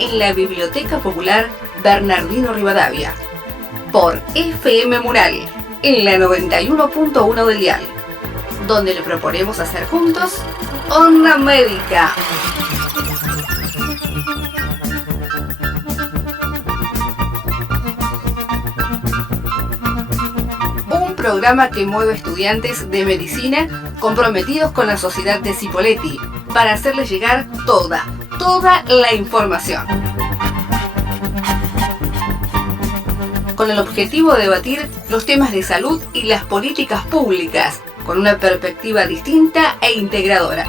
en la Biblioteca Popular Bernardino Rivadavia, por FM Mural, en la 91.1 del dial, donde le proponemos hacer juntos Onda Médica. Un programa que mueve estudiantes de medicina comprometidos con la sociedad de Cipolletti para hacerles llegar toda la información. Con el objetivo de debatir los temas de salud y las políticas públicas con una perspectiva distinta e integradora.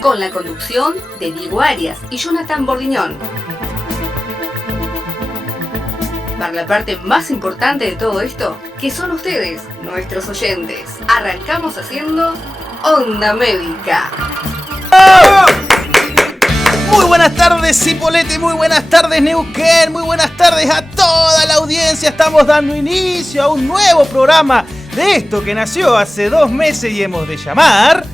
Con la conducción de Diego Arias y Jonathan Bordiñón. Para la parte más importante de todo esto, que son ustedes, nuestros oyentes. Arrancamos haciendo Onda Médica. Muy buenas tardes, Cipolletti, muy buenas tardes, Neuquén, muy buenas tardes a toda la audiencia. Estamos dando inicio a un nuevo programa de esto que nació hace 2 meses y hemos de llamar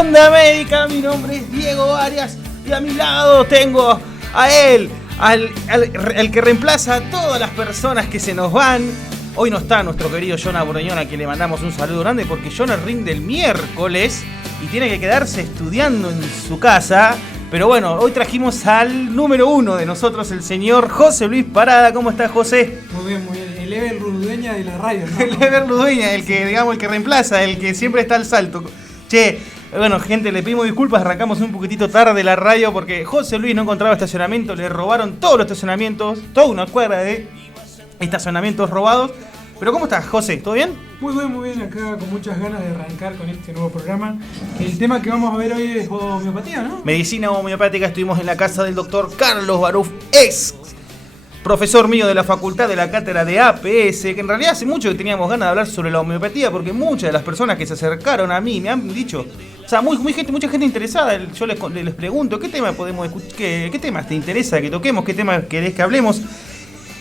Onda Médica. Mi nombre es Diego Arias y a mi lado tengo a él, al que reemplaza a todas las personas que se nos van. Hoy no está nuestro querido Jonathan Bordiñón, a quien le mandamos un saludo grande porque Jonathan rinde el miércoles y tiene que quedarse estudiando en su casa. Pero bueno, hoy trajimos al número 1 de nosotros, el señor José Luis Parada. ¿Cómo estás, José? Muy bien, muy bien. El Ever Ludueña de la radio, ¿no? El Ever Ludueña, el que reemplaza, el que siempre está al salto. Che, bueno, gente, le pedimos disculpas, arrancamos un poquitito tarde la radio porque José Luis no encontraba estacionamiento, le robaron todos los estacionamientos, toda una cuadra de estacionamientos robados. Pero ¿cómo estás, José? ¿Todo bien? Muy bien, acá con muchas ganas de arrancar con este nuevo programa. El tema que vamos a ver hoy es homeopatía, ¿no? Medicina homeopática. Estuvimos en la casa del doctor Carlos Baruf, ex profesor mío de la facultad de la cátedra de APS, que en realidad hace mucho que teníamos ganas de hablar sobre la homeopatía, porque muchas de las personas que se acercaron a mí me han dicho, o sea, mucha gente interesada. Yo les pregunto, ¿qué tema podemos escuchar? ¿Qué temas te interesa que toquemos? ¿Qué temas querés que hablemos?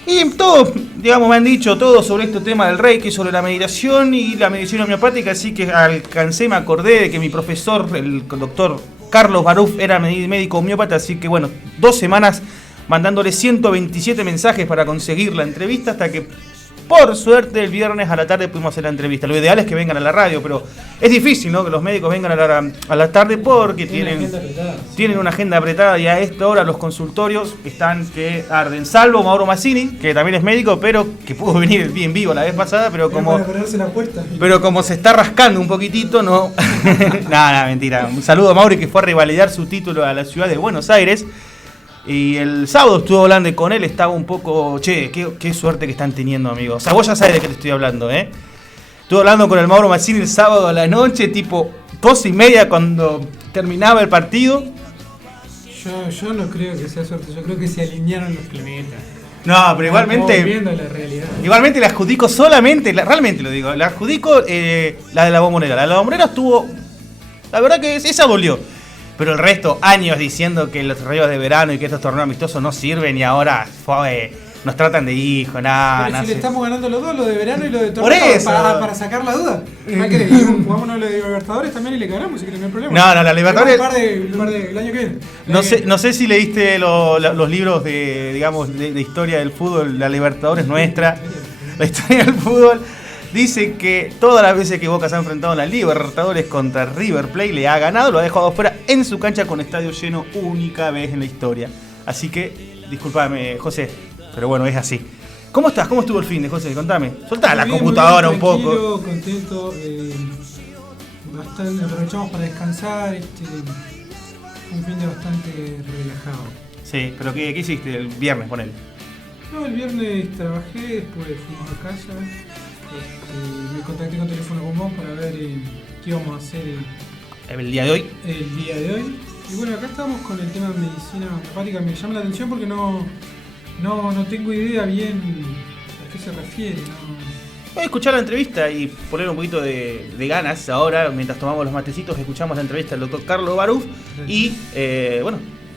Y todos, digamos, me han dicho todo sobre este tema del Reiki, sobre la meditación y la medicina homeopática, así que me acordé de que mi profesor, el doctor Carlos Baruf, era médico homeópata, así que bueno, 2 semanas mandándole 127 mensajes para conseguir la entrevista, hasta que por suerte el viernes a la tarde pudimos hacer la entrevista. Lo ideal es que vengan a la radio, pero es difícil, ¿no?, que los médicos vengan a la tarde porque tienen una agenda apretada y a esta hora los consultorios están que arden. Salvo Mauro Mazzini, que también es médico, pero que pudo venir bien vivo la vez pasada, pero como se está rascando un poquitito, no. Nada, mentira. Un saludo a Mauro, que fue a revalidar su título a la ciudad de Buenos Aires. Y el sábado estuve hablando con él, estaba un poco, qué suerte que están teniendo, amigos. O sea, vos ya sabés de qué te estoy hablando, ¿eh? Estuve hablando con el Mauro Mazzini el sábado a la noche, tipo 2:30 cuando terminaba el partido. Yo no creo que sea suerte, yo creo que se alinearon los planetas. No, pero igualmente. Viendo la realidad. Igualmente le adjudico solamente, realmente lo digo, le adjudico la de la Bombonera. La de la Bombonera estuvo. La verdad que esa dolió. Pero el resto, años diciendo que los ríos de verano y que estos torneos amistosos no sirven y ahora nos tratan de hijo, nada. Pero si le estamos ganando los dos, lo de verano y lo de torneo, por eso. Para sacar la duda. Jugámonos lo de Libertadores también y le ganamos, así que no hay problema. No, la Libertadores. Un par de el año que viene. No sé si leíste los libros de historia del fútbol. La Libertadores nuestra. La historia del fútbol. Dice que todas las veces que Boca se ha enfrentado en la Libertadores contra River Plate le ha ganado, lo ha dejado afuera en su cancha con estadio lleno, única vez en la historia. Así que, discúlpame, José, pero bueno, es así. ¿Cómo estás? ¿Cómo estuvo el fin de José? Contame. Soltá la computadora un poco. Contento, bastante, aprovechamos para descansar, un fin de bastante relajado. Sí, pero ¿qué hiciste el viernes, ponele? No, el viernes trabajé, después fuimos a casa. Me contacté con teléfono con vos para ver qué íbamos a hacer el día de hoy. Y bueno, acá estamos con el tema de medicina homeopática. Me llama la atención porque no tengo idea bien a qué se refiere. Voy a escuchar la entrevista y poner un poquito de ganas ahora, mientras tomamos los matecitos, escuchamos la entrevista del doctor Carlos Baruf. Y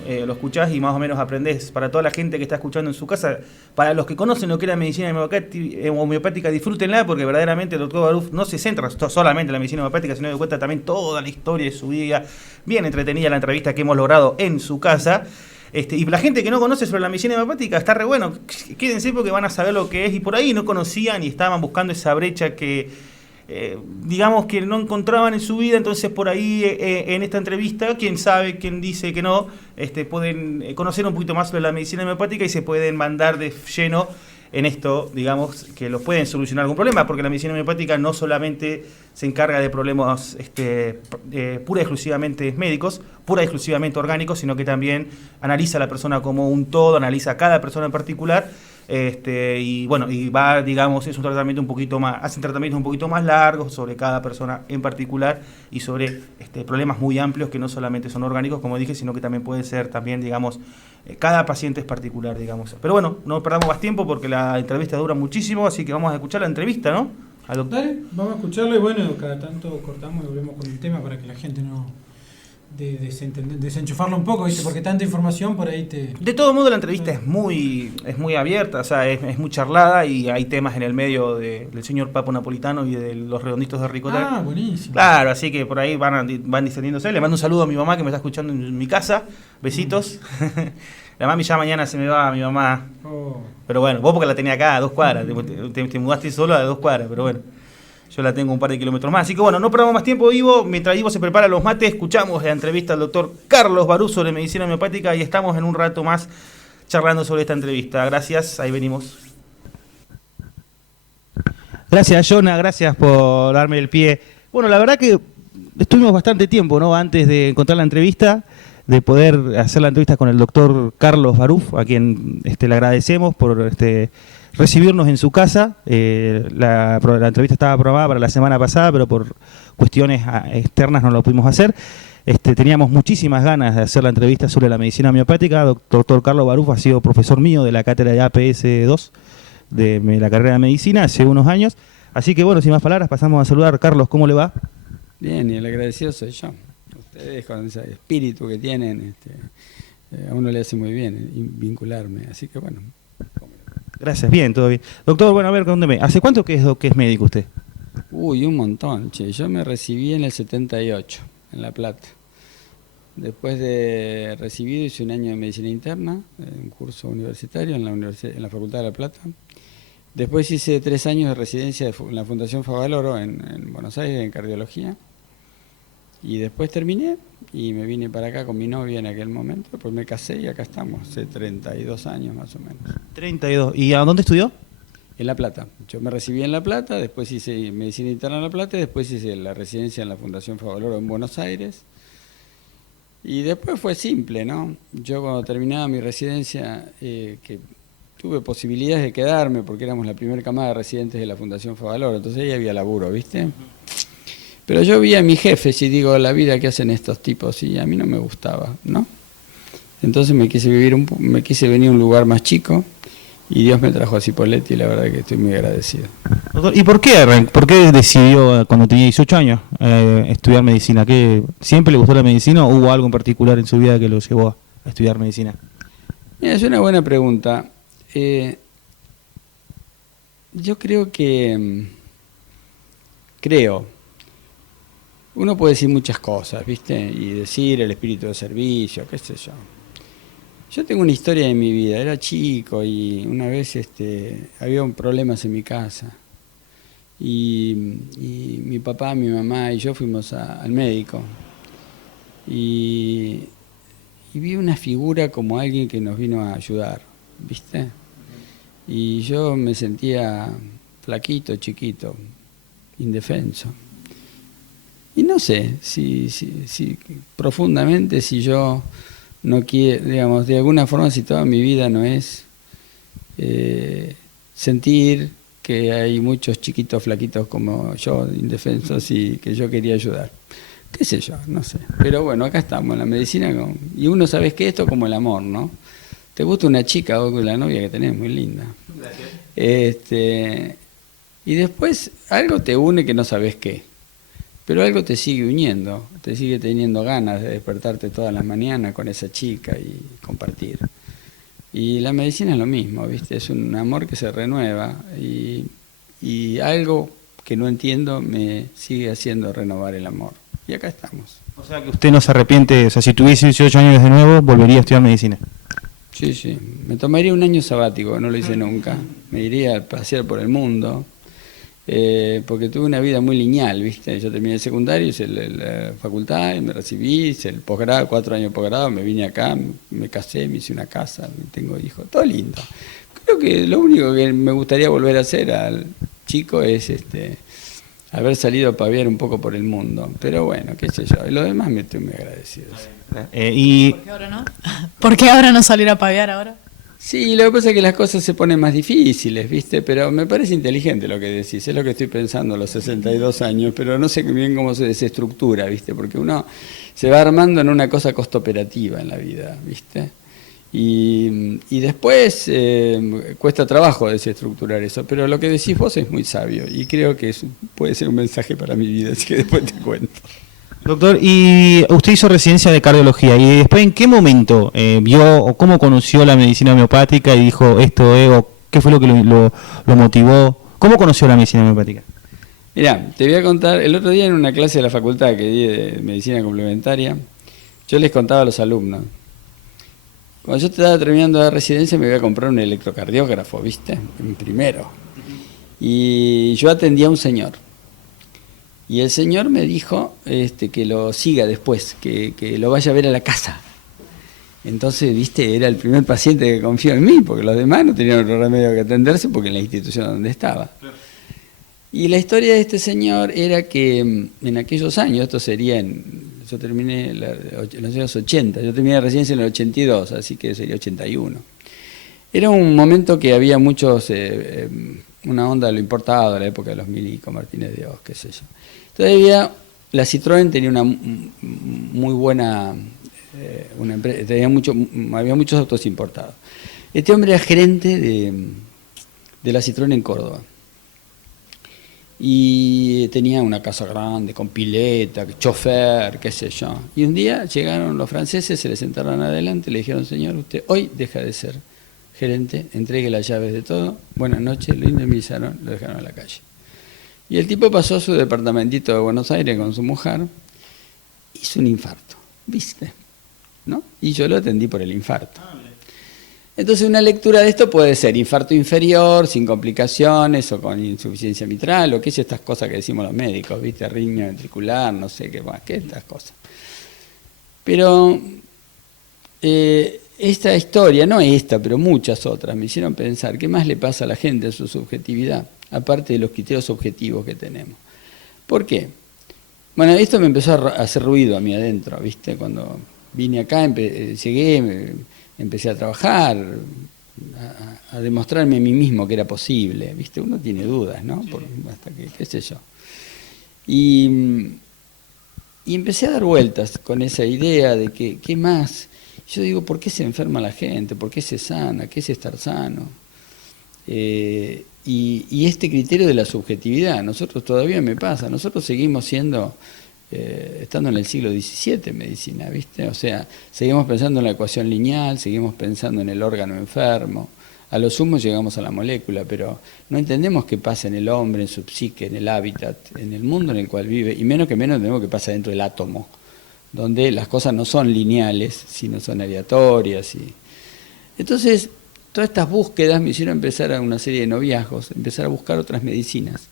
lo escuchás y más o menos aprendés. Para toda la gente que está escuchando en su casa, para los que conocen lo que es la medicina homeopática, disfrútenla, porque verdaderamente el doctor Baruf no se centra solamente en la medicina homeopática, sino que cuenta también toda la historia de su vida. Bien entretenida la entrevista que hemos logrado en su casa. Y la gente que no conoce sobre la medicina homeopática está re bueno. Quédense porque van a saber lo que es. Y por ahí no conocían y estaban buscando esa brecha que, digamos, que no encontraban en su vida. Entonces por ahí en esta entrevista, quién sabe, quién dice que no, pueden conocer un poquito más sobre la medicina homeopática y se pueden mandar de lleno en esto, digamos, que los pueden solucionar algún problema, porque la medicina homeopática no solamente se encarga de problemas pura y exclusivamente médicos, pura y exclusivamente orgánicos, sino que también analiza a la persona como un todo, analiza a cada persona en particular, y bueno, y va, digamos, es un tratamiento un poquito más, hacen tratamientos un poquito más largos sobre cada persona en particular y sobre problemas muy amplios que no solamente son orgánicos, como dije, sino que también pueden ser también, digamos, cada paciente es particular, digamos. Pero bueno, no perdamos más tiempo porque la entrevista dura muchísimo, así que vamos a escuchar la entrevista, ¿no? Dale, vamos a escucharlo y bueno, cada tanto cortamos y volvemos con el tema para que la gente no desenchufarlo un poco, ¿viste? Porque tanta información por ahí te... De todo modo la entrevista es muy abierta, o sea, es muy charlada y hay temas en el medio del señor Papo Napolitano y de los redonditos de ricota. Ah, buenísimo. Claro, así que por ahí van discerniéndose. Le mando un saludo a mi mamá que me está escuchando en mi casa. Besitos. La mami ya mañana se me va, mi mamá. Oh. Pero bueno, vos porque la tenía acá a 2 cuadras, te mudaste solo a 2 cuadras, pero bueno. Yo la tengo un par de kilómetros más. Así que bueno, no perdamos más tiempo, Ivo. Mientras Ivo se prepara los mates, escuchamos la entrevista al doctor Carlos Baruf sobre medicina homeopática y estamos en un rato más charlando sobre esta entrevista. Gracias, ahí venimos. Gracias, Jonah, gracias por darme el pie. Bueno, la verdad que estuvimos bastante tiempo, ¿no? Antes de encontrar la entrevista, de poder hacer la entrevista con el doctor Carlos Baruf, a quien le agradecemos por recibirnos en su casa. La entrevista estaba programada para la semana pasada, pero por cuestiones externas no lo pudimos hacer. Teníamos muchísimas ganas de hacer la entrevista sobre la medicina homeopática. Doctor Carlos Baruf ha sido profesor mío de la cátedra de APS 2 de la carrera de medicina hace unos años. Así que bueno, sin más palabras, pasamos a saludar. Carlos, ¿cómo le va? Bien, y el agradecido soy yo. Ustedes con ese espíritu que tienen, a uno le hace muy bien vincularme. Así que bueno. Gracias, bien, todo bien. Doctor, bueno, a ver, cuénteme, ¿hace cuánto que es médico usted? Uy, un montón, che. Yo me recibí en el 78, en La Plata. Después de recibido hice un año de medicina interna, un curso universitario en la Facultad de La Plata. Después hice 3 años de residencia en la Fundación Favaloro en Buenos Aires, en cardiología. Y después terminé y me vine para acá con mi novia en aquel momento. Después me casé y acá estamos, hace 32 años más o menos. 32. ¿Y a dónde estudió? En La Plata. Yo me recibí en La Plata, después hice medicina interna en La Plata y después hice la residencia en la Fundación Favaloro en Buenos Aires. Y después fue simple, ¿no? Yo cuando terminaba mi residencia, que tuve posibilidades de quedarme porque éramos la primera camada de residentes de la Fundación Favaloro, entonces ahí había laburo, ¿viste? Pero yo vi a mis jefes y digo, la vida que hacen estos tipos, y a mí no me gustaba, ¿no? Entonces me quise venir a un lugar más chico y Dios me trajo a Cipolletti y la verdad que estoy muy agradecido. Doctor, ¿y por qué decidió cuando tenía 18 años estudiar medicina? ¿Qué, siempre le gustó la medicina o hubo algo en particular en su vida que lo llevó a estudiar medicina? Mira, es una buena pregunta. Yo creo que... Uno puede decir muchas cosas, ¿viste? Y decir el espíritu de servicio, qué sé yo. Yo tengo una historia de mi vida. Era chico y una vez había problemas en mi casa. Y mi papá, mi mamá y yo fuimos al médico. Y vi una figura como alguien que nos vino a ayudar, ¿viste? Y yo me sentía flaquito, chiquito, indefenso. Y no sé si profundamente, si yo no quiero, digamos, de alguna forma, si toda mi vida no es sentir que hay muchos chiquitos flaquitos como yo, indefensos, y que yo quería ayudar. Qué sé yo, no sé. Pero bueno, acá estamos en la medicina, y uno sabe que esto es como el amor, ¿no? Te gusta una chica o la novia que tenés, muy linda. Gracias. Y después algo te une que no sabes qué. pero algo te sigue uniendo, te sigue teniendo ganas de despertarte todas las mañanas con esa chica y compartir. Y la medicina es lo mismo, ¿viste? Es un amor que se renueva y algo que no entiendo me sigue haciendo renovar el amor. Y acá estamos. O sea que usted no se arrepiente, o sea, si tuviese 18 años de nuevo, volvería a estudiar medicina. Sí, sí. Me tomaría un año sabático, no lo hice nunca. Me iría a pasear por el mundo, porque tuve una vida muy lineal, ¿viste? Yo terminé el secundario, hice la facultad, y me recibí, hice el posgrado, 4 años de posgrado, me vine acá, me casé, me hice una casa, tengo hijos, todo lindo. Creo que lo único que me gustaría volver a hacer al chico es haber salido a paviar un poco por el mundo. Pero bueno, qué sé yo, y lo demás me estoy muy agradecido. ¿Por qué ahora no? ¿Por qué ahora no salir a paviar ahora? Sí, lo que pasa es que las cosas se ponen más difíciles, ¿viste? Pero me parece inteligente lo que decís, es lo que estoy pensando a los 62 años, pero no sé bien cómo se desestructura, ¿viste? Porque uno se va armando en una cosa costo-operativa en la vida, ¿viste? Y después cuesta trabajo desestructurar eso, pero lo que decís vos es muy sabio y creo que puede ser un mensaje para mi vida, así que después te cuento. Doctor, y usted hizo residencia de cardiología, y después, ¿en qué momento vio o cómo conoció la medicina homeopática y dijo esto o qué fue lo que lo motivó? ¿Cómo conoció la medicina homeopática? Mirá, te voy a contar, el otro día en una clase de la facultad que di de medicina complementaria, yo les contaba a los alumnos, cuando yo estaba terminando la residencia me iba a comprar un electrocardiógrafo, ¿viste? En primero. Y yo atendía a un señor. Y el señor me dijo que lo siga después, que lo vaya a ver a la casa. Entonces, viste, era el primer paciente que confió en mí, porque los demás no tenían otro remedio que atenderse porque en la institución donde estaba. Y la historia de este señor era que en aquellos años, esto sería yo terminé en los años 80, yo terminé la residencia en el 82, así que sería 81. Era un momento que había muchos, una onda de lo importado, de la época de los Milico, Martínez de Oz, qué sé yo. Todavía la Citroën tenía una muy buena, una empresa, había muchos autos importados. Este hombre era gerente de la Citroën en Córdoba. Y tenía una casa grande, con pileta, chofer, qué sé yo. Y un día llegaron los franceses, se le sentaron adelante, le dijeron, señor, usted hoy deja de ser gerente, entregue las llaves de todo, buenas noches, lo indemnizaron, lo dejaron a la calle. Y el tipo pasó a su departamentito de Buenos Aires con su mujer, hizo un infarto, ¿viste? ¿No? Y yo lo atendí por el infarto. Entonces una lectura de esto puede ser infarto inferior, sin complicaciones, o con insuficiencia mitral, o qué es estas cosas que decimos los médicos, ¿viste? Arritmia ventricular, no sé qué más, qué es estas cosas. Pero esta historia, no esta, pero muchas otras, me hicieron pensar qué más le pasa a la gente en su subjetividad, aparte de los criterios objetivos que tenemos. ¿Por qué? Bueno, esto me empezó a hacer ruido a mí adentro, ¿viste? Cuando vine acá, llegué, empecé a trabajar, a demostrarme a mí mismo que era posible, ¿viste? Uno tiene dudas, ¿no? Hasta que, qué sé yo. Y empecé a dar vueltas con esa idea de que, ¿qué más? Yo digo, ¿por qué se enferma la gente? ¿Por qué se sana? ¿Qué es estar sano? Y este criterio de la subjetividad, nosotros todavía me pasa, nosotros seguimos siendo, estando en el siglo XVII en medicina, ¿viste? O sea, seguimos pensando en la ecuación lineal, seguimos pensando en el órgano enfermo, a lo sumo llegamos a la molécula, pero no entendemos qué pasa en el hombre, en su psique, en el hábitat, en el mundo en el cual vive, y menos entendemos qué pasa dentro del átomo, donde las cosas no son lineales, sino son aleatorias. Entonces, todas estas búsquedas me hicieron empezar a una serie de noviazgos, empezar a buscar otras medicinas.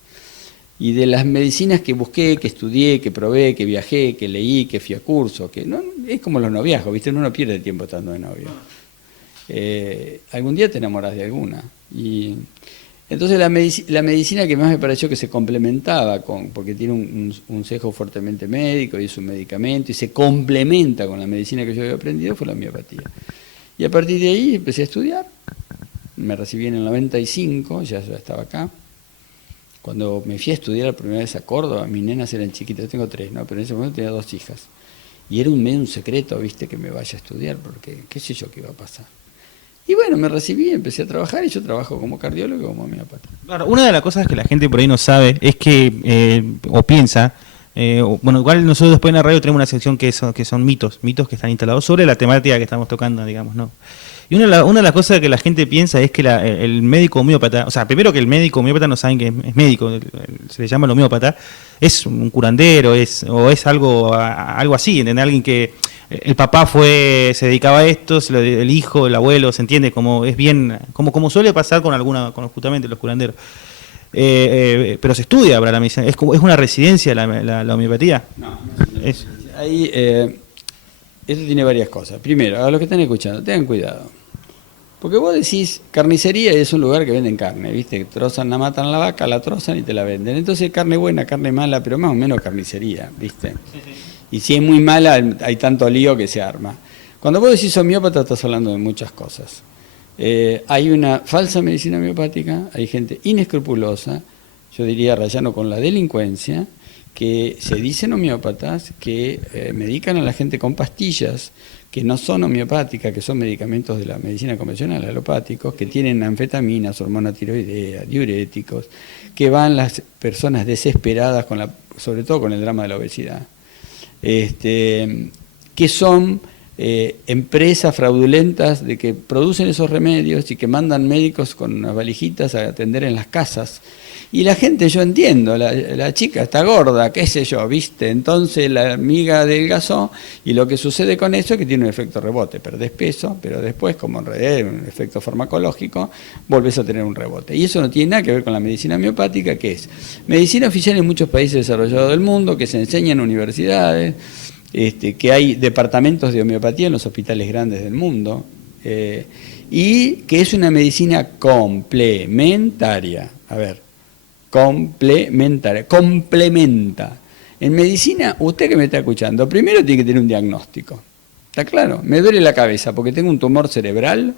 Y de las medicinas que busqué, que estudié, que probé, que viajé, que leí, que fui a curso, que no es como los noviazgos, ¿viste? Uno no pierde tiempo estando de novio. Algún día te enamoras de alguna. Y entonces la medicina que más me pareció que se complementaba porque tiene un sesgo fuertemente médico y es un medicamento y se complementa con la medicina que yo había aprendido fue la homeopatía. Y a partir de ahí empecé a estudiar. Me recibí en el 95, ya estaba acá. Cuando me fui a estudiar la primera vez a Córdoba, mis nenas eran chiquitas, yo tengo 3, ¿no? Pero en ese momento tenía 2 hijas. Y era medio un secreto, ¿viste? Que me vaya a estudiar, porque qué sé yo qué iba a pasar. Y bueno, me recibí, empecé a trabajar y yo trabajo como cardiólogo y como homeópata. Claro, una de las cosas que la gente por ahí no sabe es que, o piensa, Bueno, igual nosotros después en la radio tenemos una sección que son mitos que están instalados sobre la temática que estamos tocando, digamos, ¿no? Y una de las cosas que la gente piensa es que el médico homeópata, o sea, primero que el médico homeópata no saben que es médico, se le llama el homeópata, es un curandero, o es algo así, ¿entendés? Alguien que el papá se dedicaba a esto, el hijo, el abuelo, ¿se entiende? Como es bien, como suele pasar con justamente los curanderos. Pero se estudia para la medicina, es una residencia la homeopatía. No es una residencia. Ahí, esto tiene varias cosas. Primero, a los que están escuchando, tengan cuidado. Porque vos decís, carnicería es un lugar que venden carne, ¿viste? Trozan, matan la vaca, la trozan y te la venden. Entonces, carne buena, carne mala, pero más o menos carnicería, ¿viste? Sí, sí. Y si es muy mala, hay tanto lío que se arma. Cuando vos decís homeópata, estás hablando de muchas cosas. Hay una falsa medicina homeopática, hay gente inescrupulosa, yo diría rayando con la delincuencia, que se dicen homeópatas, que medican a la gente con pastillas que no son homeopáticas, que son medicamentos de la medicina convencional, alopáticos, que tienen anfetaminas, hormona tiroidea, diuréticos, que van las personas desesperadas, sobre todo con el drama de la obesidad, que son empresas fraudulentas de que producen esos remedios y que mandan médicos con unas valijitas a atender en las casas. Y la gente, yo entiendo, la chica está gorda, qué sé yo, ¿viste? Entonces la amiga adelgazó y lo que sucede con eso es que tiene un efecto rebote, perdés peso, pero después, como en realidad es un efecto farmacológico, volvés a tener un rebote. Y eso no tiene nada que ver con la medicina homeopática, que es medicina oficial en muchos países desarrollados del mundo, que se enseña en universidades, que hay departamentos de homeopatía en los hospitales grandes del mundo, y que es una medicina complementaria. A ver. Complementaria, complementa. En medicina, usted que me está escuchando, primero tiene que tener un diagnóstico. ¿Está claro? Me duele la cabeza porque tengo un tumor cerebral,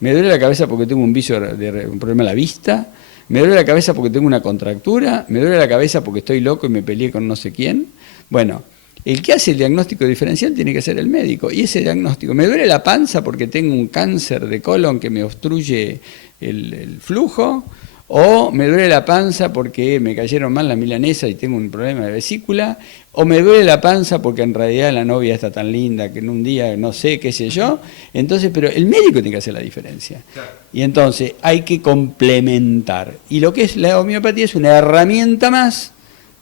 me duele la cabeza porque tengo un vicio un problema a la vista, me duele la cabeza porque tengo una contractura, me duele la cabeza porque estoy loco y me peleé con no sé quién. Bueno, el que hace el diagnóstico diferencial tiene que ser el médico. Y ese diagnóstico, me duele la panza porque tengo un cáncer de colon que me obstruye el flujo, o me duele la panza porque me cayeron mal las milanesas y tengo un problema de vesícula, o me duele la panza porque en realidad la novia está tan linda que en un día no sé, qué sé yo. Entonces, pero el médico tiene que hacer la diferencia. Claro. Y entonces hay que complementar. Y lo que es la homeopatía es una herramienta más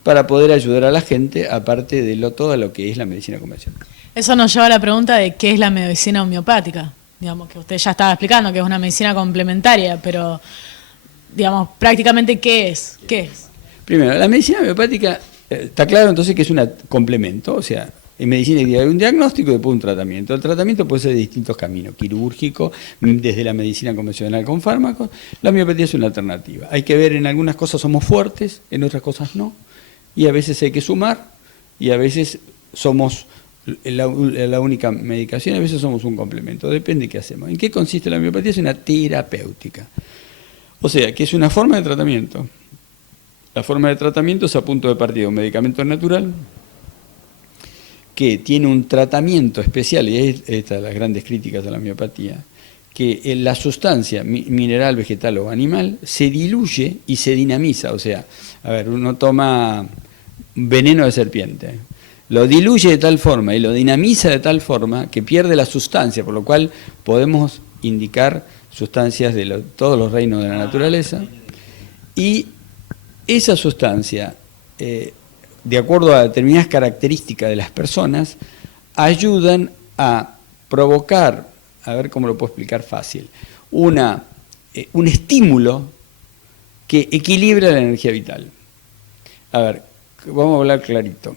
para poder ayudar a la gente, aparte de todo lo que es la medicina convencional. Eso nos lleva a la pregunta de qué es la medicina homeopática. Digamos que usted ya estaba explicando que es una medicina complementaria, pero digamos, prácticamente, ¿qué es? Primero, la medicina homeopática, está claro entonces que es un complemento, o sea, en medicina hay un diagnóstico y después un tratamiento. El tratamiento puede ser de distintos caminos, quirúrgico, desde la medicina convencional con fármacos. La homeopatía es una alternativa. Hay que ver, en algunas cosas somos fuertes, en otras cosas no, y a veces hay que sumar, y a veces somos la única medicación, a veces somos un complemento, depende de qué hacemos. ¿En qué consiste la homeopatía? Es una terapéutica. O sea, que es una forma de tratamiento. La forma de tratamiento es a punto de partida un medicamento natural que tiene un tratamiento especial, y esta es de las grandes críticas a la homeopatía, que la sustancia mineral, vegetal o animal se diluye y se dinamiza. O sea, a ver, uno toma veneno de serpiente, lo diluye de tal forma y lo dinamiza de tal forma que pierde la sustancia, por lo cual podemos indicar sustancias de todos los reinos de la naturaleza, y esa sustancia, de acuerdo a determinadas características de las personas, ayudan a provocar, a ver cómo lo puedo explicar fácil, un estímulo que equilibra la energía vital. A ver, vamos a hablar clarito.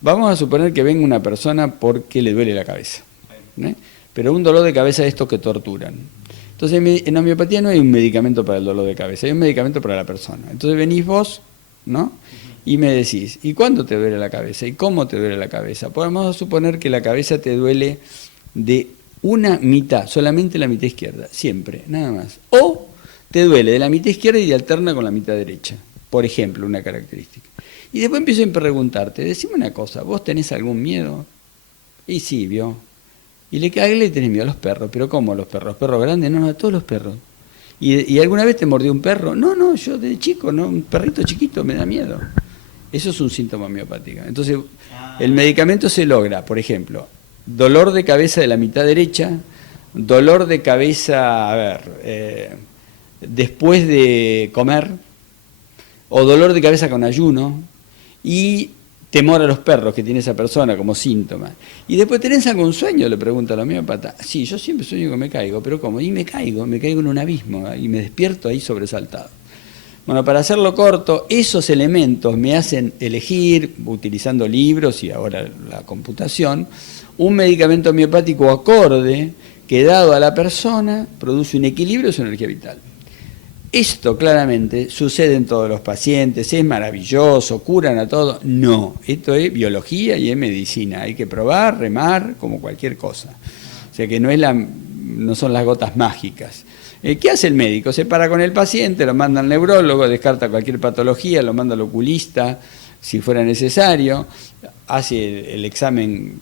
Vamos a suponer que venga una persona porque le duele la cabeza, pero un dolor de cabeza de estos que torturan. Entonces, en homeopatía no hay un medicamento para el dolor de cabeza, hay un medicamento para la persona. Entonces venís vos, ¿no? Y me decís, ¿y cuándo te duele la cabeza? ¿Y cómo te duele la cabeza? Podemos suponer que la cabeza te duele de una mitad, solamente la mitad izquierda, siempre, nada más. O te duele de la mitad izquierda y alterna con la mitad derecha, por ejemplo, una característica. Y después empiezo a preguntarte, decime una cosa, ¿vos tenés algún miedo? Y sí, vio. ¿Y le tenés miedo a los perros? ¿Pero cómo a los perros? ¿Los perros grandes? No, a todos los perros. ¿Y alguna vez te mordió un perro? No, yo de chico, no, un perrito chiquito me da miedo. Eso es un síntoma homeopático. Entonces, el medicamento se logra, por ejemplo, dolor de cabeza de la mitad derecha, dolor de cabeza, después de comer, o dolor de cabeza con ayuno, y temor a los perros que tiene esa persona como síntoma. Y después, ¿tenés algún sueño?, le pregunta la homeópata. Sí, yo siempre sueño que me caigo, pero ¿cómo? Y me caigo en un abismo, y me despierto ahí sobresaltado. Bueno, para hacerlo corto, esos elementos me hacen elegir, utilizando libros y ahora la computación, un medicamento homeopático acorde que, dado a la persona, produce un equilibrio de su energía vital. Esto claramente sucede en todos los pacientes, es maravilloso, curan a todos. No, esto es biología y es medicina. Hay que probar, remar, como cualquier cosa. O sea que no son las gotas mágicas. ¿Qué hace el médico? Se para con el paciente, lo manda al neurólogo, descarta cualquier patología, lo manda al oculista, si fuera necesario, hace el examen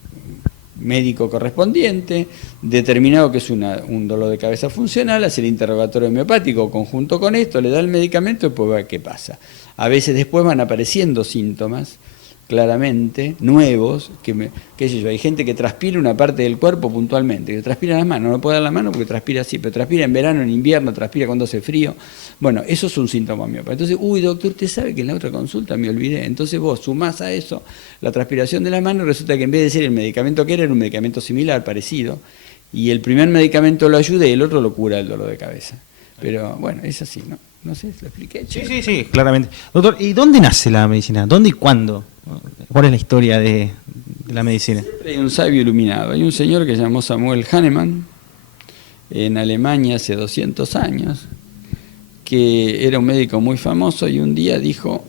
médico correspondiente, determinado que es un dolor de cabeza funcional, hace el interrogatorio homeopático conjunto con esto, le da el medicamento y después ve qué pasa. A veces después van apareciendo síntomas claramente nuevos, qué sé yo, hay gente que transpira una parte del cuerpo puntualmente, que transpira las manos, no puede dar la mano porque transpira así, pero transpira en verano, en invierno, transpira cuando hace frío. Bueno, eso es un síntoma homeopático. Entonces, doctor, usted sabe que en la otra consulta me olvidé. Entonces vos sumás a eso la transpiración de la mano y resulta que en vez de ser el medicamento que era un medicamento similar, parecido, y el primer medicamento lo ayuda y el otro lo cura el dolor de cabeza. Pero bueno, es así, ¿no? No sé, ¿lo expliqué? Sí, claramente. Doctor, ¿y dónde nace la medicina? ¿Dónde y cuándo? ¿Cuál es la historia de la medicina? Siempre hay un sabio iluminado. Hay un señor que se llamó Samuel Hahnemann, en Alemania hace 200 años, que era un médico muy famoso y un día dijo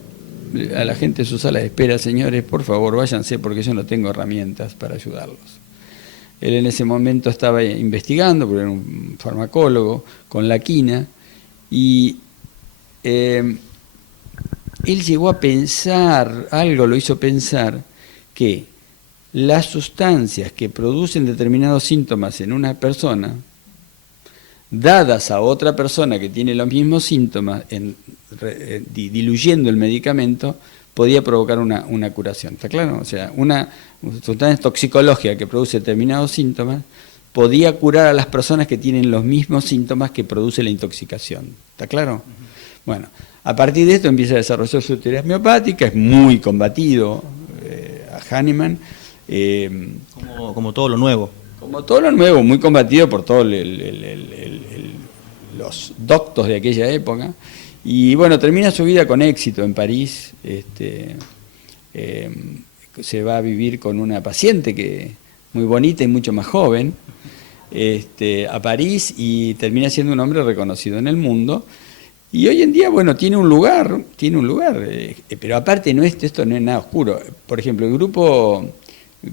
a la gente de su sala de espera: señores, por favor, váyanse porque yo no tengo herramientas para ayudarlos. Él en ese momento estaba investigando, porque era un farmacólogo, con la quina, y él llegó a pensar, algo lo hizo pensar, que las sustancias que producen determinados síntomas en una persona, dadas a otra persona que tiene los mismos síntomas, diluyendo el medicamento, podía provocar una curación. ¿Está claro? O sea, una sustancia toxicológica que produce determinados síntomas podía curar a las personas que tienen los mismos síntomas que produce la intoxicación. ¿Está claro? Bueno, a partir de esto empieza a desarrollar su teoría homeopática, es muy combatido a Hahnemann. Como todo lo nuevo. Como todo lo nuevo, muy combatido por todos los doctos de aquella época. Y bueno, termina su vida con éxito en París. Se va a vivir con una paciente que muy bonita y mucho más joven a París, y termina siendo un hombre reconocido en el mundo. Y hoy en día, bueno, tiene un lugar, pero aparte esto no es nada oscuro. Por ejemplo, el grupo,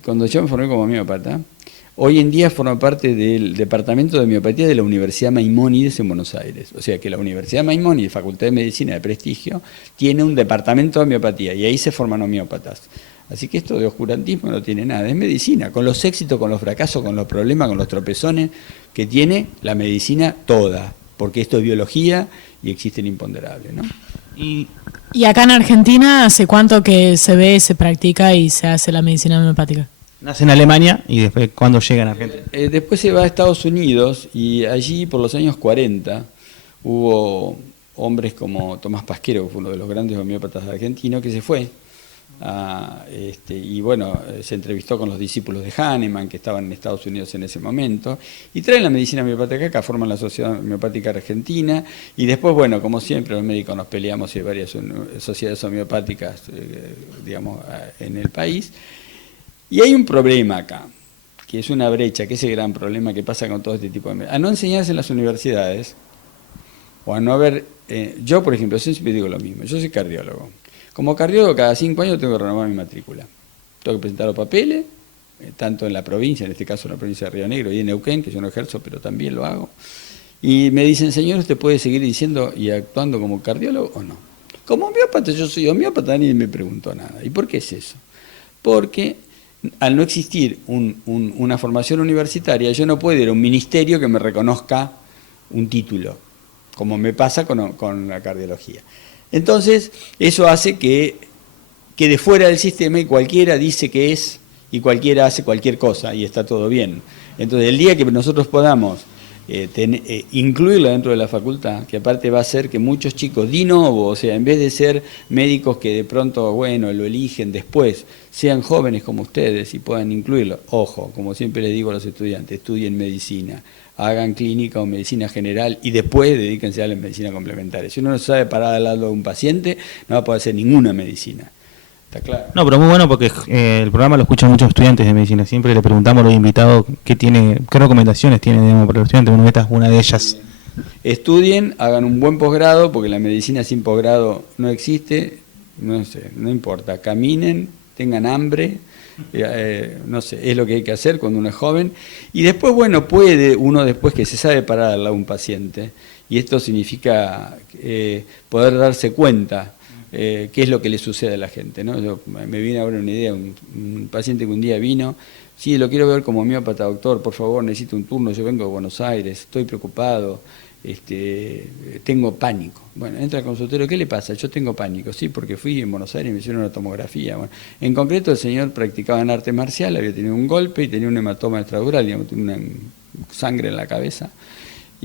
cuando yo me formé como homeópata, hoy en día forma parte del Departamento de Homeopatía de la Universidad Maimónides en Buenos Aires. O sea que la Universidad Maimónides, Facultad de Medicina de prestigio, tiene un departamento de homeopatía y ahí se forman homeópatas. Así que esto de oscurantismo no tiene nada, es medicina, con los éxitos, con los fracasos, con los problemas, con los tropezones que tiene la medicina toda, porque esto es biología y existen imponderables, ¿no? ¿Y acá en Argentina hace cuánto que se ve, se practica y se hace la medicina homeopática? Nace en Alemania y después, ¿cuándo llegan a Argentina? Después se va a Estados Unidos y allí por los años 40 hubo hombres como Tomás Pasquero, que fue uno de los grandes homeópatas argentinos, que se fue y bueno, se entrevistó con los discípulos de Hahnemann, que estaban en Estados Unidos en ese momento, y traen la medicina homeopática acá, forman la Sociedad Homeopática Argentina, y después, bueno, como siempre los médicos nos peleamos y hay varias sociedades homeopáticas, en el país. Y hay un problema acá, que es una brecha, que es el gran problema que pasa con todo este tipo de medicina. A no enseñarse en las universidades, o a no haber... yo, por ejemplo, siempre digo lo mismo, yo soy cardiólogo. Como cardiólogo, cada 5 años tengo que renovar mi matrícula. Tengo que presentar los papeles, tanto en la provincia, en este caso en la provincia de Río Negro, y en Neuquén, que yo no ejerzo, pero también lo hago. Y me dicen, señor, ¿usted puede seguir diciendo y actuando como cardiólogo o no? Como homeópata, yo soy homeópata, nadie me preguntó nada. ¿Y por qué es eso? Porque al no existir una formación universitaria, yo no puedo ir a un ministerio que me reconozca un título, como me pasa con la cardiología. Entonces, eso hace que quede fuera del sistema y cualquiera dice que es y cualquiera hace cualquier cosa y está todo bien. Entonces, el día que nosotros podamos incluirlo dentro de la facultad, que aparte va a ser que muchos chicos de novo, o sea, en vez de ser médicos que de pronto, bueno, lo eligen después, sean jóvenes como ustedes y puedan incluirlo. Ojo, como siempre les digo a los estudiantes, estudien medicina, hagan clínica o medicina general y después dedíquense a la medicina complementaria. Si uno no sabe parar al lado de un paciente, no va a poder hacer ninguna medicina. ¿Está claro? No, pero muy bueno porque el programa lo escuchan muchos estudiantes de medicina. Siempre le preguntamos a los invitados qué recomendaciones tienen, digamos, para los estudiantes. Bueno, esta es una de ellas. Estudien, hagan un buen posgrado, porque la medicina sin posgrado no existe. No sé, no importa. Caminen, tengan hambre. No sé, es lo que hay que hacer cuando uno es joven. Y después, bueno, puede uno después que se sabe parar al lado de un paciente. Y esto significa poder darse cuenta qué es lo que le sucede a la gente, ¿no? Yo, me viene ahora una idea, un paciente que un día vino, sí, lo quiero ver como homeópata, doctor, por favor, necesito un turno, yo vengo de Buenos Aires, estoy preocupado, tengo pánico. Bueno, entra al consultorio, ¿qué le pasa? Yo tengo pánico, sí, porque fui en Buenos Aires y me hicieron una tomografía. Bueno, en concreto el señor practicaba en arte marcial, había tenido un golpe y tenía un hematoma extradural, digamos, tenía una sangre en la cabeza.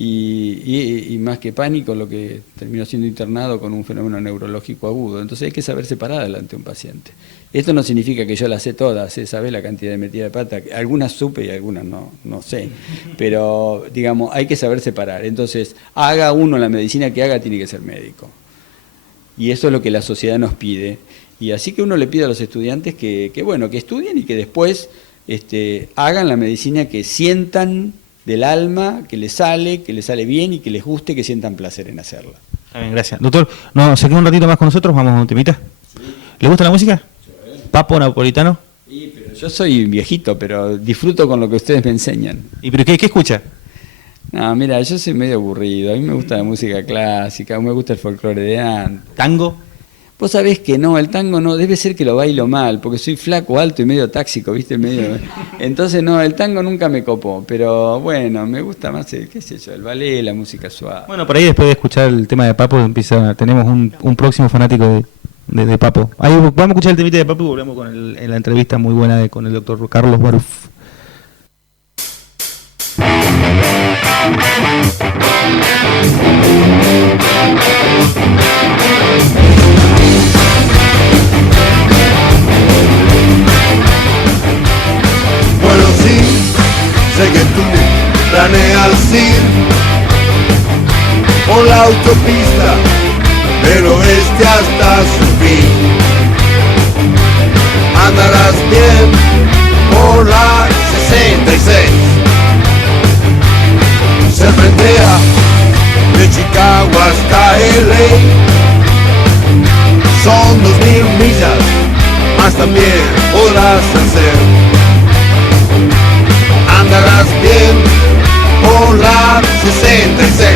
Y más que pánico, lo que terminó siendo internado con un fenómeno neurológico agudo. Entonces hay que saber separar delante de un paciente. Esto no significa que yo las sé todas, ¿sabes? La cantidad de metida de pata, algunas supe y algunas no sé, pero digamos, hay que saber separar. Entonces, haga uno la medicina que haga, tiene que ser médico. Y eso es lo que la sociedad nos pide. Y así que uno le pide a los estudiantes que estudien y que después hagan la medicina que sientan del alma, que les sale bien y que les guste, que sientan placer en hacerla. Está bien, gracias. Doctor, se queda un ratito más con nosotros, vamos a un temita. ¿Le gusta la música? ¿Papo napolitano? Sí, pero yo soy viejito, pero disfruto con lo que ustedes me enseñan. ¿Y pero qué escucha? No, mira, yo soy medio aburrido, a mí me gusta la música clásica, me gusta el folclore de antes. ¿Tango? Vos sabés que no, el tango no, debe ser que lo bailo mal, porque soy flaco, alto y medio táxico, ¿viste? Entonces no, el tango nunca me copó, pero bueno, me gusta más el ballet, la música suave. Bueno, por ahí después de escuchar el tema de Papo, tenemos un próximo fanático de Papo. Ahí vamos a escuchar el temita de Papo y volvemos con la entrevista muy buena con el doctor Carlos Baruf. Bueno, sí, sé que tú planeas ir por la autopista del oeste hasta su fin. Andarás bien por la 66. Serpentea de Chicago hasta LA. Son 2000 millas, más también podrás hacer. Andarás bien por la 66.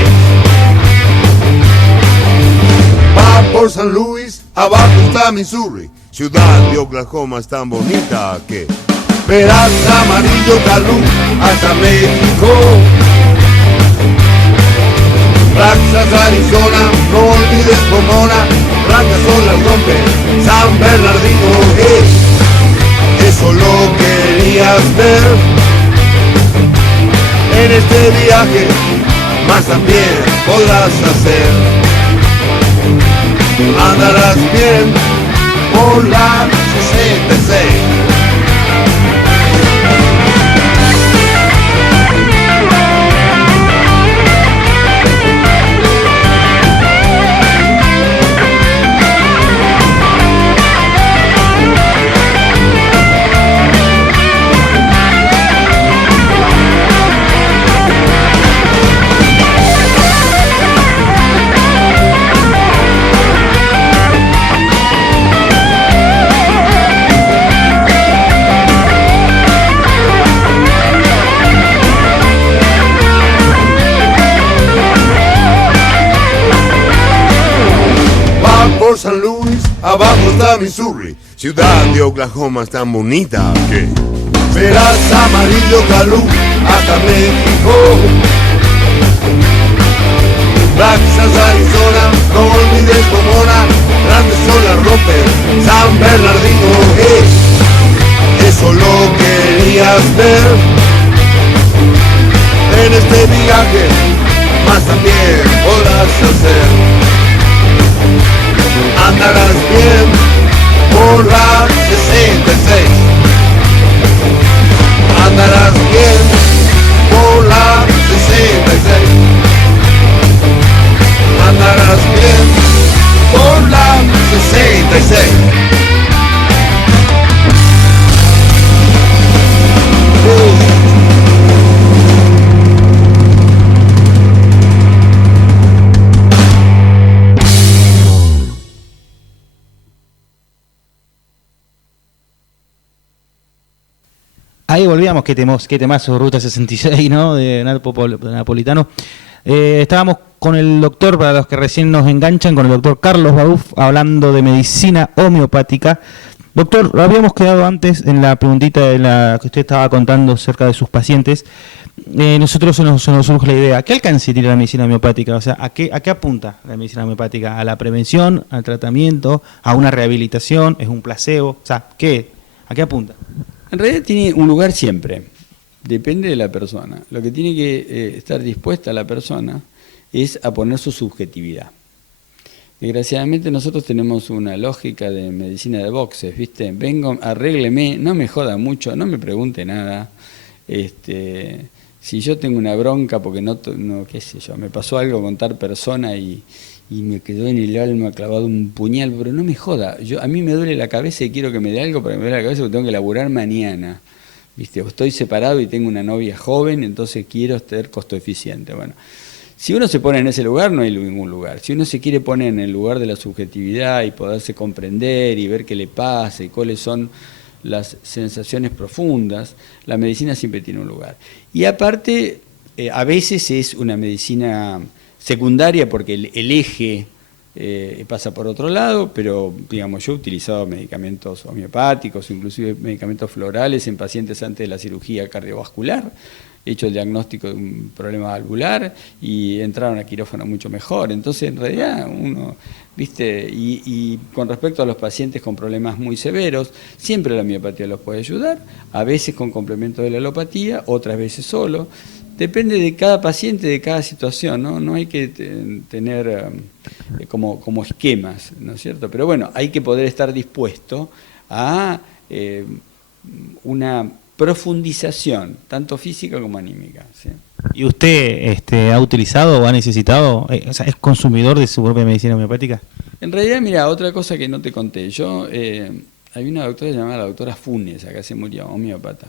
Va por San Luis, abajo está Missouri. Ciudad de Oklahoma es tan bonita que verás amarillo calú hasta México. Texas, Arizona, no olvides Pomona. Blancas son las rompes, San Bernardino. Eso lo querías ver en este viaje, más también podrás hacer. Andarás bien por la 66. Por San Luis, abajo está Missouri. Ciudad de Oklahoma es tan bonita que verás amarillo calú hasta México. Texas, Arizona, no olvides Pomona. grandes son las rompes, San Bernardino, eso lo querías ver en este viaje, más también podrás hacer. Andarás bien por la 66, andarás bien por la 66, andarás bien por la 66. Ahí volvíamos, qué temazo, Ruta 66, ¿no? De Napolitano. Estábamos con el doctor, para los que recién nos enganchan, con el doctor Carlos Baruf, hablando de medicina homeopática. Doctor, habíamos quedado antes en la preguntita de la que usted estaba contando acerca de sus pacientes. Nosotros se nos surge la idea, ¿qué alcance tiene la medicina homeopática? O sea, ¿a qué apunta la medicina homeopática? ¿A la prevención, al tratamiento, a una rehabilitación? ¿Es un placebo? O sea, ¿a qué apunta? En realidad tiene un lugar siempre, depende de la persona. Lo que tiene que estar dispuesta la persona es a poner su subjetividad. Desgraciadamente nosotros tenemos una lógica de medicina de boxes, ¿viste? Vengo, arrégleme, no me joda mucho, no me pregunte nada. Si yo tengo una bronca porque no qué sé yo, me pasó algo con tal persona y me quedó en el alma clavado un puñal, pero no me joda. A mí me duele la cabeza y quiero que me dé algo, pero me duele la cabeza porque tengo que laburar mañana. ¿Viste? O estoy separado y tengo una novia joven, entonces quiero ser costo eficiente. Bueno, si uno se pone en ese lugar, no hay ningún lugar. Si uno se quiere poner en el lugar de la subjetividad y poderse comprender y ver qué le pasa y cuáles son las sensaciones profundas, la medicina siempre tiene un lugar. Y aparte, a veces es una medicina secundaria porque el eje pasa por otro lado, pero digamos, yo he utilizado medicamentos homeopáticos, inclusive medicamentos florales en pacientes antes de la cirugía cardiovascular, he hecho el diagnóstico de un problema valvular y entraron a quirófano mucho mejor. Entonces, en realidad, uno, ¿viste? Y con respecto a los pacientes con problemas muy severos, siempre la homeopatía los puede ayudar, a veces con complemento de la alopatía, otras veces solo. Depende de cada paciente, de cada situación, ¿no? No hay que tener como esquemas, ¿no es cierto? Pero bueno, hay que poder estar dispuesto a una profundización, tanto física como anímica, ¿sí? ¿Y usted ha utilizado o ha necesitado, o sea, es consumidor de su propia medicina homeopática? En realidad, mira, otra cosa que no te conté, yo, hay una doctora llamada la doctora Funes, acá se murió, homeópata,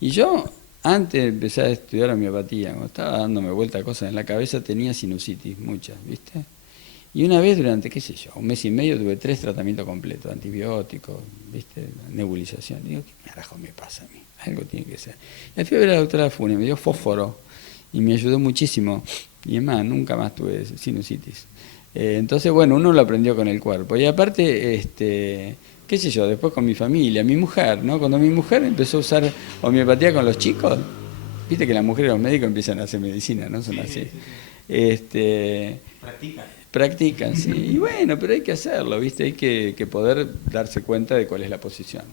y yo, antes de empezar a estudiar homeopatía, cuando estaba dándome vuelta a cosas en la cabeza, tenía sinusitis, muchas, ¿viste? Y una vez durante, qué sé yo, 1 mes y medio tuve 3 tratamientos completos, antibióticos, ¿viste? Nebulización. Digo, ¿qué carajo me pasa a mí? Algo tiene que ser. Y fui a ver a la doctora Funes, me dio fósforo y me ayudó muchísimo. Y es más, nunca más tuve sinusitis. Entonces, bueno, uno lo aprendió con el cuerpo. Y aparte, qué sé yo, después con mi familia, mi mujer, ¿no? Cuando mi mujer empezó a usar homeopatía con los chicos, viste que las mujeres y los médicos empiezan a hacer medicina, ¿no? Son así. Practican, sí. Y bueno, pero hay que hacerlo, ¿viste? Hay que poder darse cuenta de cuál es la posición.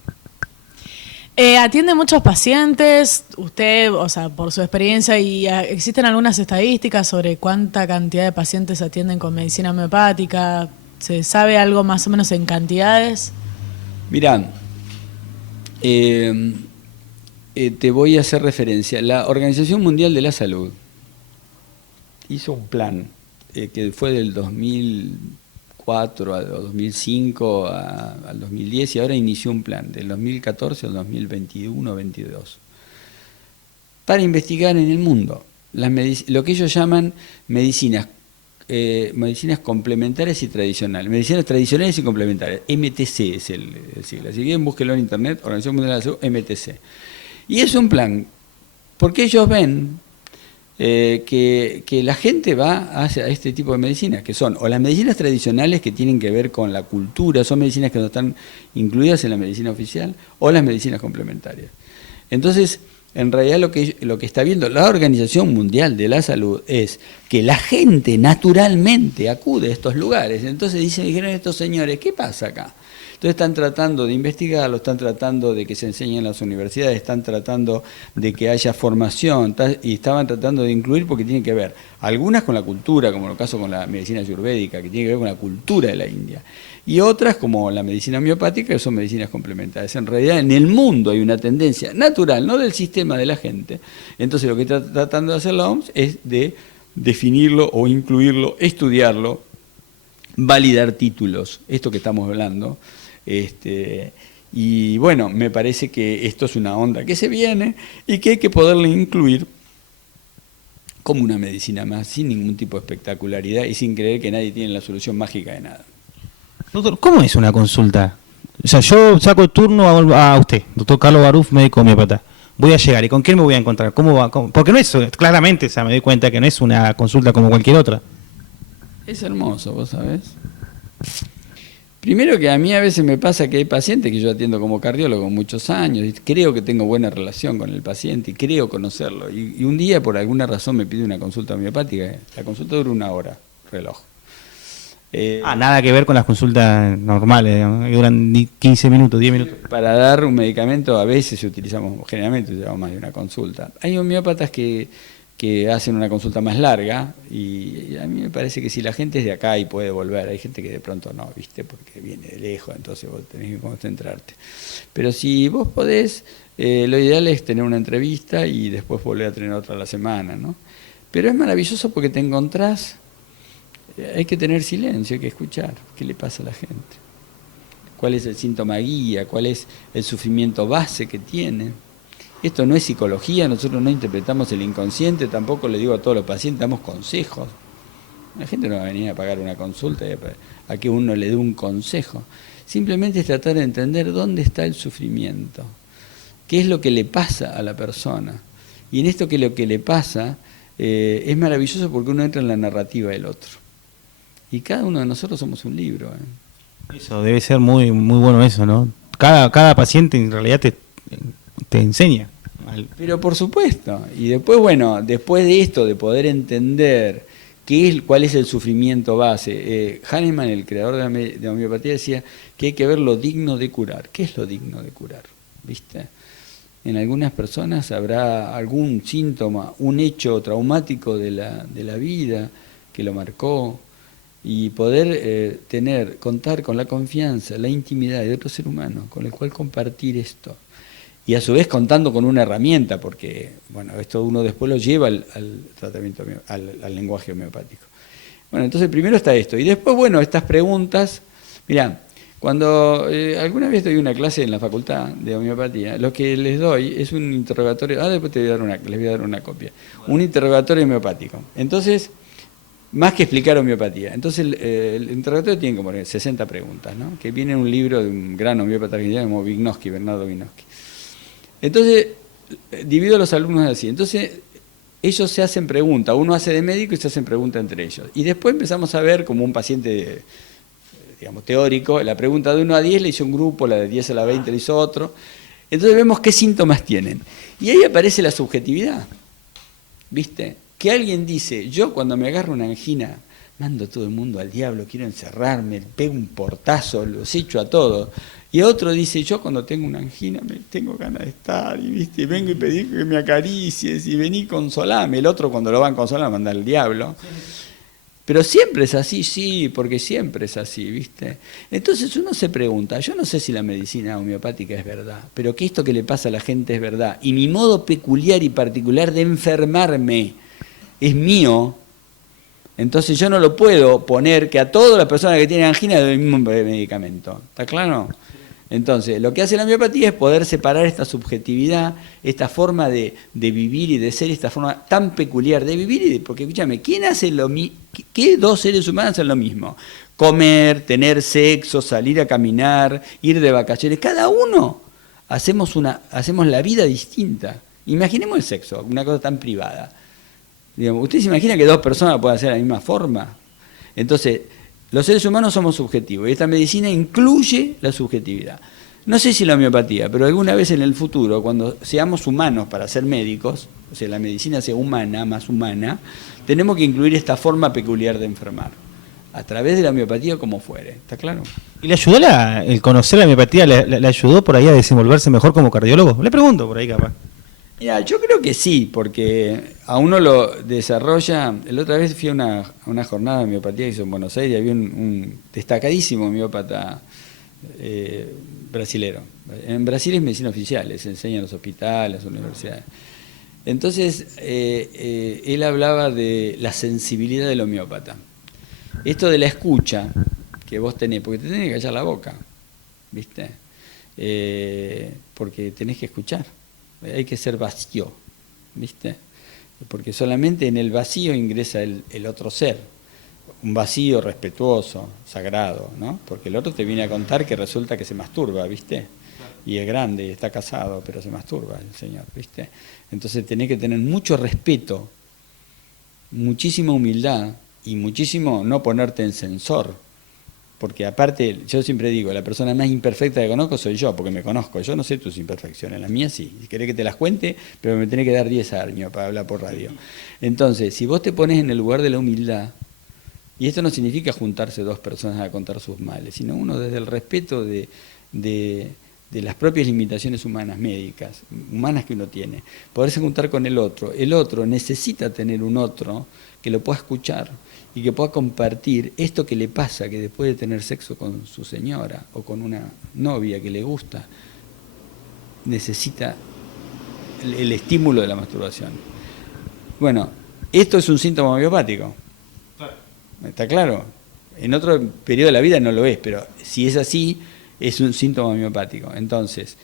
Atiende muchos pacientes, usted, o sea, por su experiencia, y ¿existen algunas estadísticas sobre cuánta cantidad de pacientes atienden con medicina homeopática? ¿Se sabe algo más o menos en cantidades? Mirá, te voy a hacer referencia. La Organización Mundial de la Salud hizo un plan que fue del 2004 al 2005 al 2010 y ahora inició un plan del 2014 al 2021-22 para investigar en el mundo lo que ellos llaman medicinas complementarias y tradicionales, medicinas tradicionales y complementarias, MTC es el sigla, si bien búsquelo en internet, Organización Mundial de la Salud, MTC, y es un plan porque ellos ven que la gente va hacia este tipo de medicinas, que son o las medicinas tradicionales que tienen que ver con la cultura, son medicinas que no están incluidas en la medicina oficial, o las medicinas complementarias. Entonces, En realidad lo que está viendo la Organización Mundial de la Salud es que la gente naturalmente acude a estos lugares. Entonces dijeron estos señores, ¿qué pasa acá? Entonces están tratando de investigarlo, están tratando de que se enseñe en las universidades, están tratando de que haya formación, y estaban tratando de incluir porque tiene que ver algunas con la cultura, como en el caso con la medicina ayurvédica, que tiene que ver con la cultura de la India, y otras como la medicina homeopática, que son medicinas complementarias. En realidad en el mundo hay una tendencia natural, no del sistema de la gente. Entonces lo que está tratando de hacer la OMS es de definirlo o incluirlo, estudiarlo, validar títulos, esto que estamos hablando. Y bueno, me parece que esto es una onda que se viene y que hay que poderle incluir como una medicina más, sin ningún tipo de espectacularidad y sin creer que nadie tiene la solución mágica de nada. Doctor, ¿cómo es una consulta? O sea, yo saco turno a usted, doctor Carlos Baruf, médico homeópata. Voy a llegar, ¿y con quién me voy a encontrar? ¿Cómo va? Porque no es, claramente, o sea, me doy cuenta que no es una consulta como cualquier otra. Es hermoso, ¿vos sabés? Primero que a mí a veces me pasa que hay pacientes que yo atiendo como cardiólogo muchos años y creo que tengo buena relación con el paciente y creo conocerlo. Y un día por alguna razón me pide una consulta homeopática. La consulta dura 1 hora, reloj. Nada que ver con las consultas normales, digamos, que duran 15 minutos, 10 minutos. Para dar un medicamento a veces generalmente utilizamos más de una consulta. Hay homeópatas que hacen una consulta más larga y a mí me parece que si la gente es de acá y puede volver, hay gente que de pronto no, ¿viste? Porque viene de lejos, entonces vos tenés que concentrarte. Pero si vos podés, lo ideal es tener una entrevista y después volver a tener otra a la semana, ¿no? Pero es maravilloso porque te encontrás, hay que tener silencio, hay que escuchar qué le pasa a la gente, cuál es el síntoma guía, cuál es el sufrimiento base que tiene. Esto no es psicología, nosotros no interpretamos el inconsciente, tampoco le digo a todos los pacientes, damos consejos. La gente no va a venir a pagar una consulta y a que uno le dé un consejo. Simplemente es tratar de entender dónde está el sufrimiento, qué es lo que le pasa a la persona. Y en esto que lo que le pasa es maravilloso porque uno entra en la narrativa del otro. Y cada uno de nosotros somos un libro. Eso debe ser muy, muy bueno eso, ¿no? Cada paciente en realidad te enseña. Pero por supuesto, y después, bueno, después de esto, de poder entender cuál es el sufrimiento base, Hahnemann, el creador de la homeopatía, decía que hay que ver lo digno de curar. ¿Qué es lo digno de curar? ¿Viste? En algunas personas habrá algún síntoma, un hecho traumático de la vida que lo marcó, y poder contar con la confianza, la intimidad de otro ser humano con el cual compartir esto. Y a su vez contando con una herramienta, porque bueno, esto uno después lo lleva al tratamiento, al lenguaje homeopático. Bueno, entonces primero está esto, y después, bueno, estas preguntas. Mirá, cuando alguna vez doy una clase en la facultad de homeopatía, lo que les doy es un interrogatorio, después les voy a dar una copia, un interrogatorio homeopático. Entonces, más que explicar homeopatía. Entonces el interrogatorio tiene como 60 preguntas, ¿no? Que viene en un libro de un gran homeópata argentino como Vygotsky, Bernardo Vygotsky. Entonces, divido a los alumnos así. Entonces, ellos se hacen preguntas, uno hace de médico y se hacen preguntas entre ellos. Y después empezamos a ver como un paciente, digamos, teórico, la pregunta de 1 a 10 le hizo un grupo, la de 10 a la 20 le hizo otro. Entonces vemos qué síntomas tienen. Y ahí aparece la subjetividad, ¿viste? Que alguien dice, yo cuando me agarro una angina, mando a todo el mundo al diablo, quiero encerrarme, pego un portazo, los echo a todos. Y otro dice, yo cuando tengo una angina me tengo ganas de estar, y ¿viste? Vengo y pedí que me acaricies, y vení consolame. El otro cuando lo van a consolar manda al diablo. Pero siempre es así, sí, porque siempre es así, ¿viste? Entonces uno se pregunta, yo no sé si la medicina homeopática es verdad, pero que esto que le pasa a la gente es verdad. Y mi modo peculiar y particular de enfermarme es mío, entonces yo no lo puedo poner que a todas las personas que tienen angina le doy el mismo medicamento. ¿Está claro? Entonces, lo que hace la homeopatía es poder separar esta subjetividad, esta forma de vivir y de ser, esta forma tan peculiar de vivir, porque escúchame, ¿quién hace lo mismo? ¿Qué dos seres humanos hacen lo mismo? Comer, tener sexo, salir a caminar, ir de vacaciones, cada uno hacemos la vida distinta. Imaginemos el sexo, una cosa tan privada. Digamos, ¿usted se imagina que 2 personas pueden hacer la misma forma? Entonces, los seres humanos somos subjetivos y esta medicina incluye la subjetividad. No sé si la homeopatía, pero alguna vez en el futuro, cuando seamos humanos para ser médicos, o sea, la medicina sea humana, más humana, tenemos que incluir esta forma peculiar de enfermar, a través de la homeopatía como fuere, ¿está claro? ¿Y le ayudó el conocer la homeopatía, le ayudó por ahí a desenvolverse mejor como cardiólogo? Le pregunto por ahí capaz. Mira, yo creo que sí, porque a uno lo desarrolla. La otra vez fui a una jornada de homeopatía que hizo en Buenos Aires y había un destacadísimo homeópata brasilero. En Brasil es medicina oficial, se enseña en los hospitales, en las universidades. Entonces, él hablaba de la sensibilidad del homeópata. Esto de la escucha que vos tenés, porque te tenés que callar la boca, ¿viste? Porque tenés que escuchar. Hay que ser vacío, ¿viste? Porque solamente en el vacío ingresa el otro ser, un vacío respetuoso, sagrado, ¿no? Porque el otro te viene a contar que resulta que se masturba, ¿viste? Y es grande, y está casado, pero se masturba el señor, ¿viste? Entonces tenés que tener mucho respeto, muchísima humildad y muchísimo no ponerte en censor. Porque aparte, yo siempre digo, la persona más imperfecta que conozco soy yo, porque me conozco. Yo no sé tus imperfecciones, las mías sí. Si querés que te las cuente, pero me tenés que dar 10 años para hablar por radio. Entonces, si vos te pones en el lugar de la humildad, y esto no significa juntarse dos personas a contar sus males, sino uno desde el respeto de las propias limitaciones humanas, médicas, humanas que uno tiene, poderse juntar con el otro necesita tener un otro que lo pueda escuchar y que pueda compartir esto que le pasa, que después de tener sexo con su señora o con una novia que le gusta, necesita el estímulo de la masturbación. Bueno, esto es un síntoma homeopático. ¿Está claro? En otro periodo de la vida no lo es, pero si es así, es un síntoma homeopático. Entonces,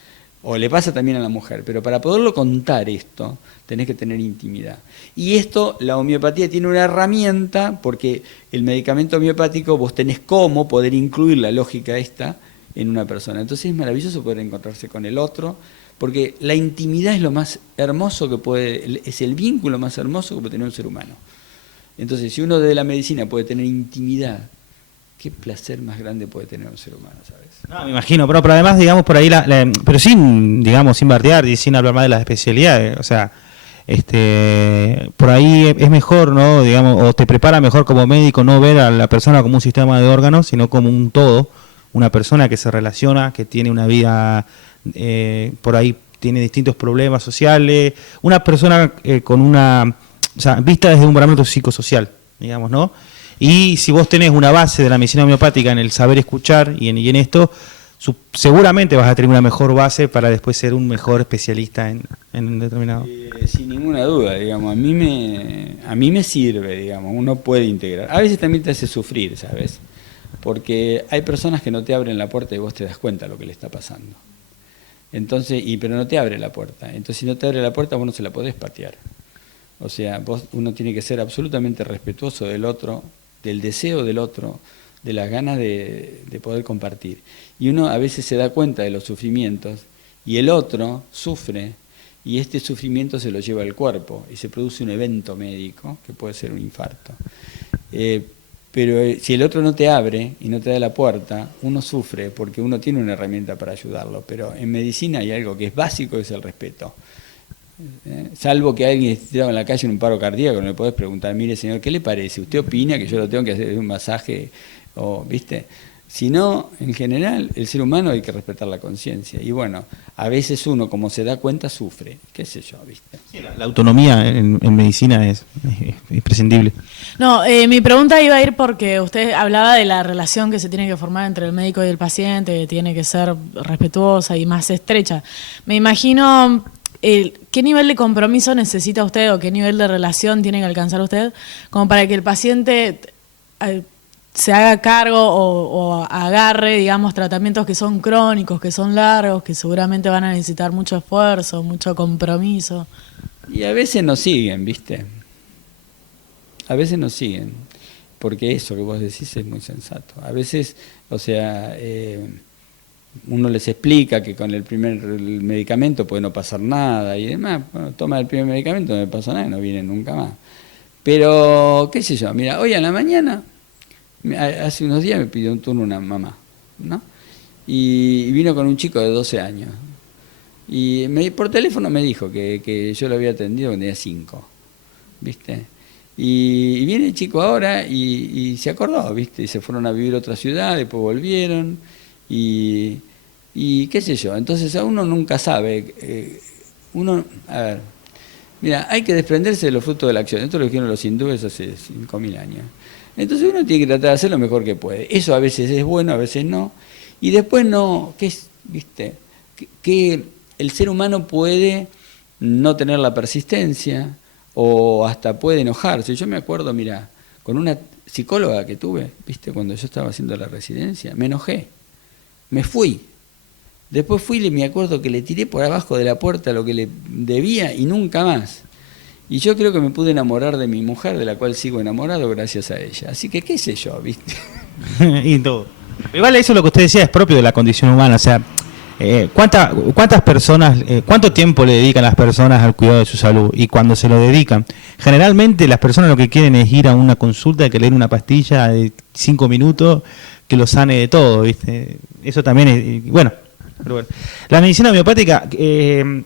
o le pasa también a la mujer, pero para poderlo contar esto, tenés que tener intimidad. Y esto, la homeopatía tiene una herramienta, porque el medicamento homeopático vos tenés cómo poder incluir la lógica esta en una persona. Entonces es maravilloso poder encontrarse con el otro, porque la intimidad es lo más hermoso que puede, es el vínculo más hermoso que puede tener un ser humano. Entonces, si uno de la medicina puede tener intimidad, qué placer más grande puede tener un ser humano, ¿sabes? No, me imagino, pero además, digamos, por ahí, pero sin, digamos, sin bardear y sin hablar más de las especialidades, o sea, por ahí es mejor, ¿no? Digamos, o te prepara mejor como médico no ver a la persona como un sistema de órganos, sino como un todo, una persona que se relaciona, que tiene una vida, por ahí tiene distintos problemas sociales, una persona con una, o sea, vista desde un parámetro psicosocial, digamos, ¿no? Y si vos tenés una base de la medicina homeopática en el saber escuchar y en esto, seguramente vas a tener una mejor base para después ser un mejor especialista en un determinado. Sin ninguna duda, digamos, a mí me sirve, digamos, uno puede integrar. A veces también te hace sufrir, ¿sabes? Porque hay personas que no te abren la puerta y vos te das cuenta de lo que le está pasando. Entonces, pero no te abre la puerta. Entonces, si no te abre la puerta, vos no se la podés patear. O sea, uno tiene que ser absolutamente respetuoso del otro, del deseo del otro, de las ganas de poder compartir. Y uno a veces se da cuenta de los sufrimientos y el otro sufre y este sufrimiento se lo lleva al cuerpo y se produce un evento médico que puede ser un infarto. Pero si el otro no te abre y no te da la puerta, uno sufre porque uno tiene una herramienta para ayudarlo. Pero en medicina hay algo que es básico, que es el respeto. Salvo que alguien esté tirado en la calle en un paro cardíaco, no le podés preguntar, mire señor, ¿qué le parece? ¿Usted opina que yo lo tengo que hacer un masaje? O, ¿viste? Si no, en general, el ser humano hay que respetar la conciencia. Y bueno, a veces uno, como se da cuenta, sufre. ¿Qué sé yo? ¿Viste? Sí, la autonomía en medicina es imprescindible. No, mi pregunta iba a ir porque usted hablaba de la relación que se tiene que formar entre el médico y el paciente, que tiene que ser respetuosa y más estrecha. Me imagino... ¿Qué nivel de compromiso necesita usted o qué nivel de relación tiene que alcanzar usted como para que el paciente se haga cargo o agarre, digamos, tratamientos que son crónicos, que son largos, que seguramente van a necesitar mucho esfuerzo, mucho compromiso? Y a veces nos siguen, ¿viste? A veces nos siguen, porque eso que vos decís es muy sensato. A veces, o sea... uno les explica que con el medicamento puede no pasar nada y demás, bueno, toma el primer medicamento, no le pasa nada y no viene nunca más. Pero, qué sé yo, mira, hoy a la mañana, hace unos días me pidió un turno una mamá, ¿no? y vino con un chico de 12 años. Y por teléfono me dijo que yo lo había atendido cuando tenía 5, ¿viste? Y viene el chico ahora y se acordó, ¿viste? Y se fueron a vivir a otra ciudad, después volvieron y qué sé yo. Entonces a uno nunca sabe. A ver, mira, hay que desprenderse de los frutos de la acción. Esto lo dijeron los hindúes hace 5.000 años. Entonces uno tiene que tratar de hacer lo mejor que puede. Eso a veces es bueno, a veces no. Y después no, ¿viste? Que el ser humano puede no tener la persistencia o hasta puede enojarse. Yo me acuerdo, mira, con una psicóloga que tuve, ¿viste? Cuando yo estaba haciendo la residencia, me enojé, me fui. Después fui y me acuerdo que le tiré por abajo de la puerta lo que le debía y nunca más. Y yo creo que me pude enamorar de mi mujer, de la cual sigo enamorado gracias a ella. Así que qué sé yo, ¿viste? Y todo. Igual eso lo que usted decía es propio de la condición humana, o sea, ¿cuántas personas, cuánto tiempo le dedican las personas al cuidado de su salud? Y cuando se lo dedican, generalmente las personas lo que quieren es ir a una consulta, que leer una pastilla de 5 minutos que lo sane de todo, ¿viste? Eso también es, bueno, pero bueno. La medicina homeopática, ¿puede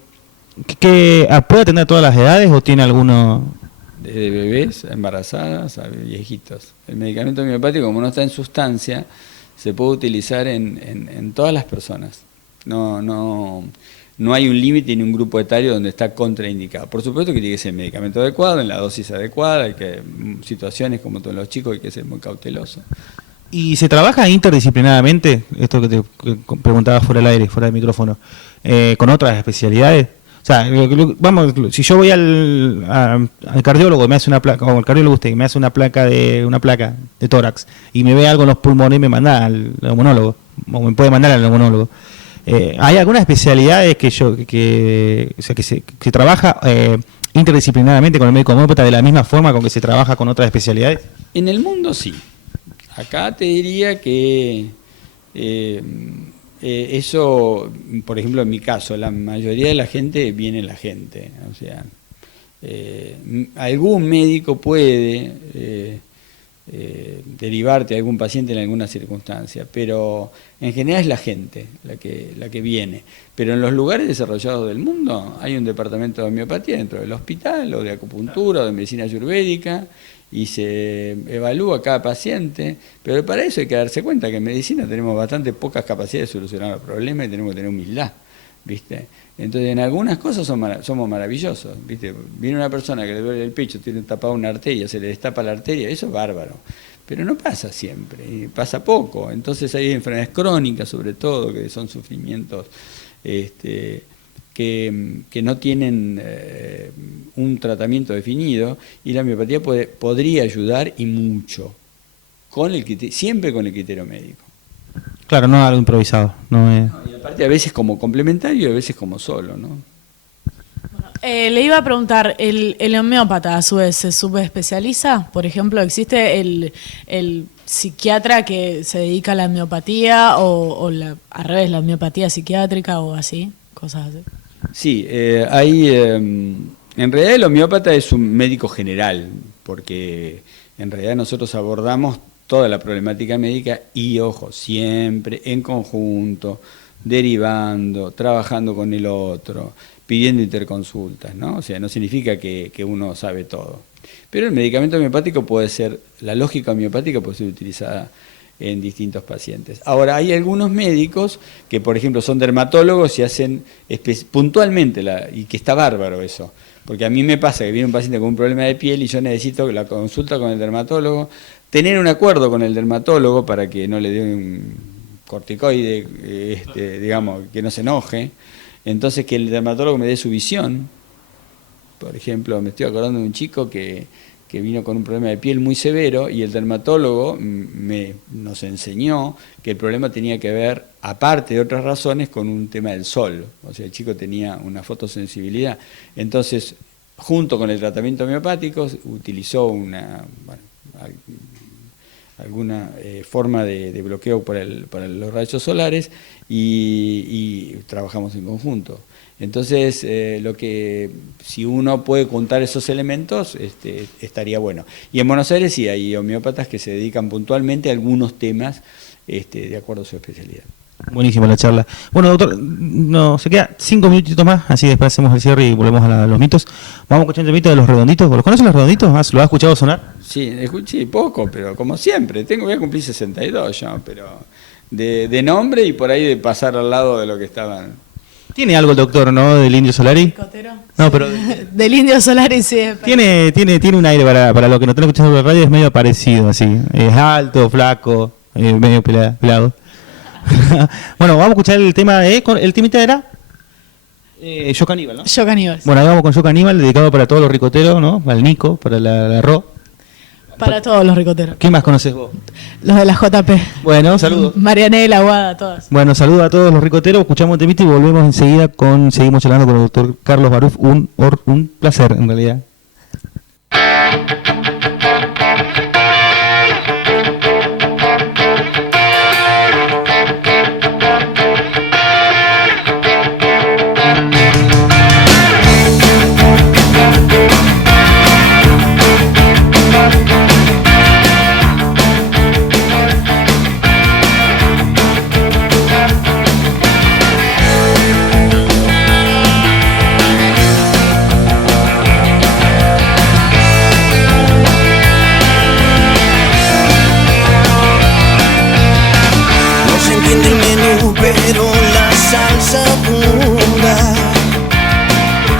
atender a todas las edades o tiene alguno? Desde bebés, a embarazadas, a viejitos. El medicamento homeopático, como no está en sustancia, se puede utilizar en todas las personas. No hay un límite ni un grupo etario donde está contraindicado. Por supuesto que tiene que ser medicamento adecuado, en la dosis adecuada, hay que situaciones como todos los chicos hay que ser muy cauteloso. ¿Y se trabaja interdisciplinadamente? Esto que te preguntaba fuera del aire, fuera del micrófono, con otras especialidades. O sea, vamos, si yo voy al cardiólogo, me hace una placa, o el cardiólogo usted, me hace una placa de tórax y me ve algo en los pulmones y me manda al neumonólogo, o me puede mandar al neumonólogo. ¿Hay algunas especialidades que se trabaja interdisciplinadamente con el médico homeópata de la misma forma con que se trabaja con otras especialidades? En el mundo sí. Acá te diría que eso, por ejemplo, en mi caso, la mayoría de la gente viene la gente. O sea, algún médico puede derivarte a algún paciente en alguna circunstancia, pero en general es la gente la que viene. Pero en los lugares desarrollados del mundo hay un departamento de homeopatía dentro del hospital, o de acupuntura, o de medicina ayurvédica, y se evalúa cada paciente, pero para eso hay que darse cuenta que en medicina tenemos bastante pocas capacidades de solucionar los problemas y tenemos que tener humildad, ¿viste? Entonces en algunas cosas somos maravillosos, ¿viste? Viene una persona que le duele el pecho, tiene tapada una arteria, se le destapa la arteria, eso es bárbaro, pero no pasa siempre, y pasa poco. Entonces hay enfermedades crónicas sobre todo, que son sufrimientos que no tienen un tratamiento definido, y la homeopatía podría ayudar y mucho, siempre con el criterio médico. Claro, no algo improvisado. Y aparte a veces como complementario y a veces como solo, ¿no? Le iba a preguntar, ¿el homeópata a su vez se subespecializa? Por ejemplo, ¿existe el psiquiatra que se dedica a la homeopatía o al revés, la homeopatía psiquiátrica o así? Cosas así. Sí, en realidad el homeópata es un médico general, porque en realidad nosotros abordamos toda la problemática médica y, ojo, siempre en conjunto, derivando, trabajando con el otro, pidiendo interconsultas, ¿no? O sea, no significa que uno sabe todo. Pero el medicamento homeopático la lógica homeopática puede ser utilizada en distintos pacientes. Ahora, hay algunos médicos que, por ejemplo, son dermatólogos y hacen puntualmente, y que está bárbaro eso, porque a mí me pasa que viene un paciente con un problema de piel y yo necesito la consulta con el dermatólogo, tener un acuerdo con el dermatólogo para que no le dé un corticoide, digamos, que no se enoje, entonces que el dermatólogo me dé su visión. Por ejemplo, me estoy acordando de un chico que vino con un problema de piel muy severo y el dermatólogo nos enseñó que el problema tenía que ver, aparte de otras razones, con un tema del sol. O sea, el chico tenía una fotosensibilidad. Entonces, junto con el tratamiento homeopático, utilizó alguna forma de bloqueo para los rayos solares y trabajamos en conjunto. Entonces, si uno puede contar esos elementos, estaría bueno. Y en Buenos Aires sí hay homeópatas que se dedican puntualmente a algunos temas de acuerdo a su especialidad. Buenísima la charla. Bueno, doctor, no, se queda 5 minutitos más, así después hacemos el cierre y volvemos a los mitos. Vamos a escuchar un mito de los redonditos. ¿Los conocen los redonditos? ¿Lo has escuchado sonar? Sí, escuché poco, pero como siempre, voy a cumplir 62 ya, pero de nombre y por ahí de pasar al lado de lo que estaban. Tiene algo el doctor, ¿no? Del Indio Solari. ¿Ricotero? No, pero Del Indio Solari, sí. tiene un aire para lo que no están escuchando en la radio, es medio parecido, así. Es alto, flaco, medio pelado. Bueno, vamos a escuchar el tema, el temita era Yo Caníbal, ¿no? Yo Caníbal. Bueno, ahí vamos con Yo Caníbal, dedicado para todos los ricoteros, ¿no? Para el Nico, para la Ro. Para todos los ricoteros. ¿Qué más conoces vos? Los de la JP. Bueno, saludos. Marianela, Aguada, todas. Bueno, saludos a todos los ricoteros, escuchamos el temita y volvemos enseguida seguimos charlando con el doctor Carlos Baruf, un placer en realidad. Pero la salsa abunda.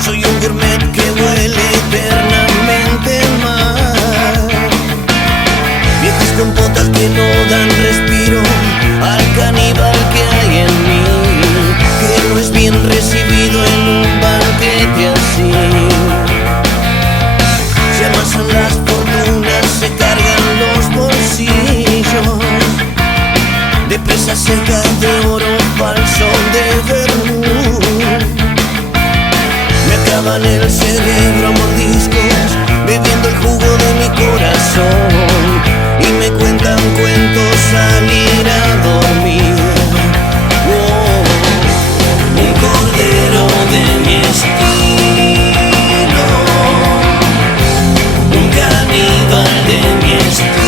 Soy un gourmet que huele eternamente mal. Viejas compotas que no dan respiro al caníbal que hay en mí, que no es bien recibido en un banquete así. Se amasan las fortunas, se cargan los bolsillos de presas secas de oro falso de vermú. Me acaban el cerebro a mordiscos, bebiendo el jugo de mi corazón, y me cuentan cuentos al ir a dormir. Oh, un cordero de mi estilo, un caníbal de mi estilo.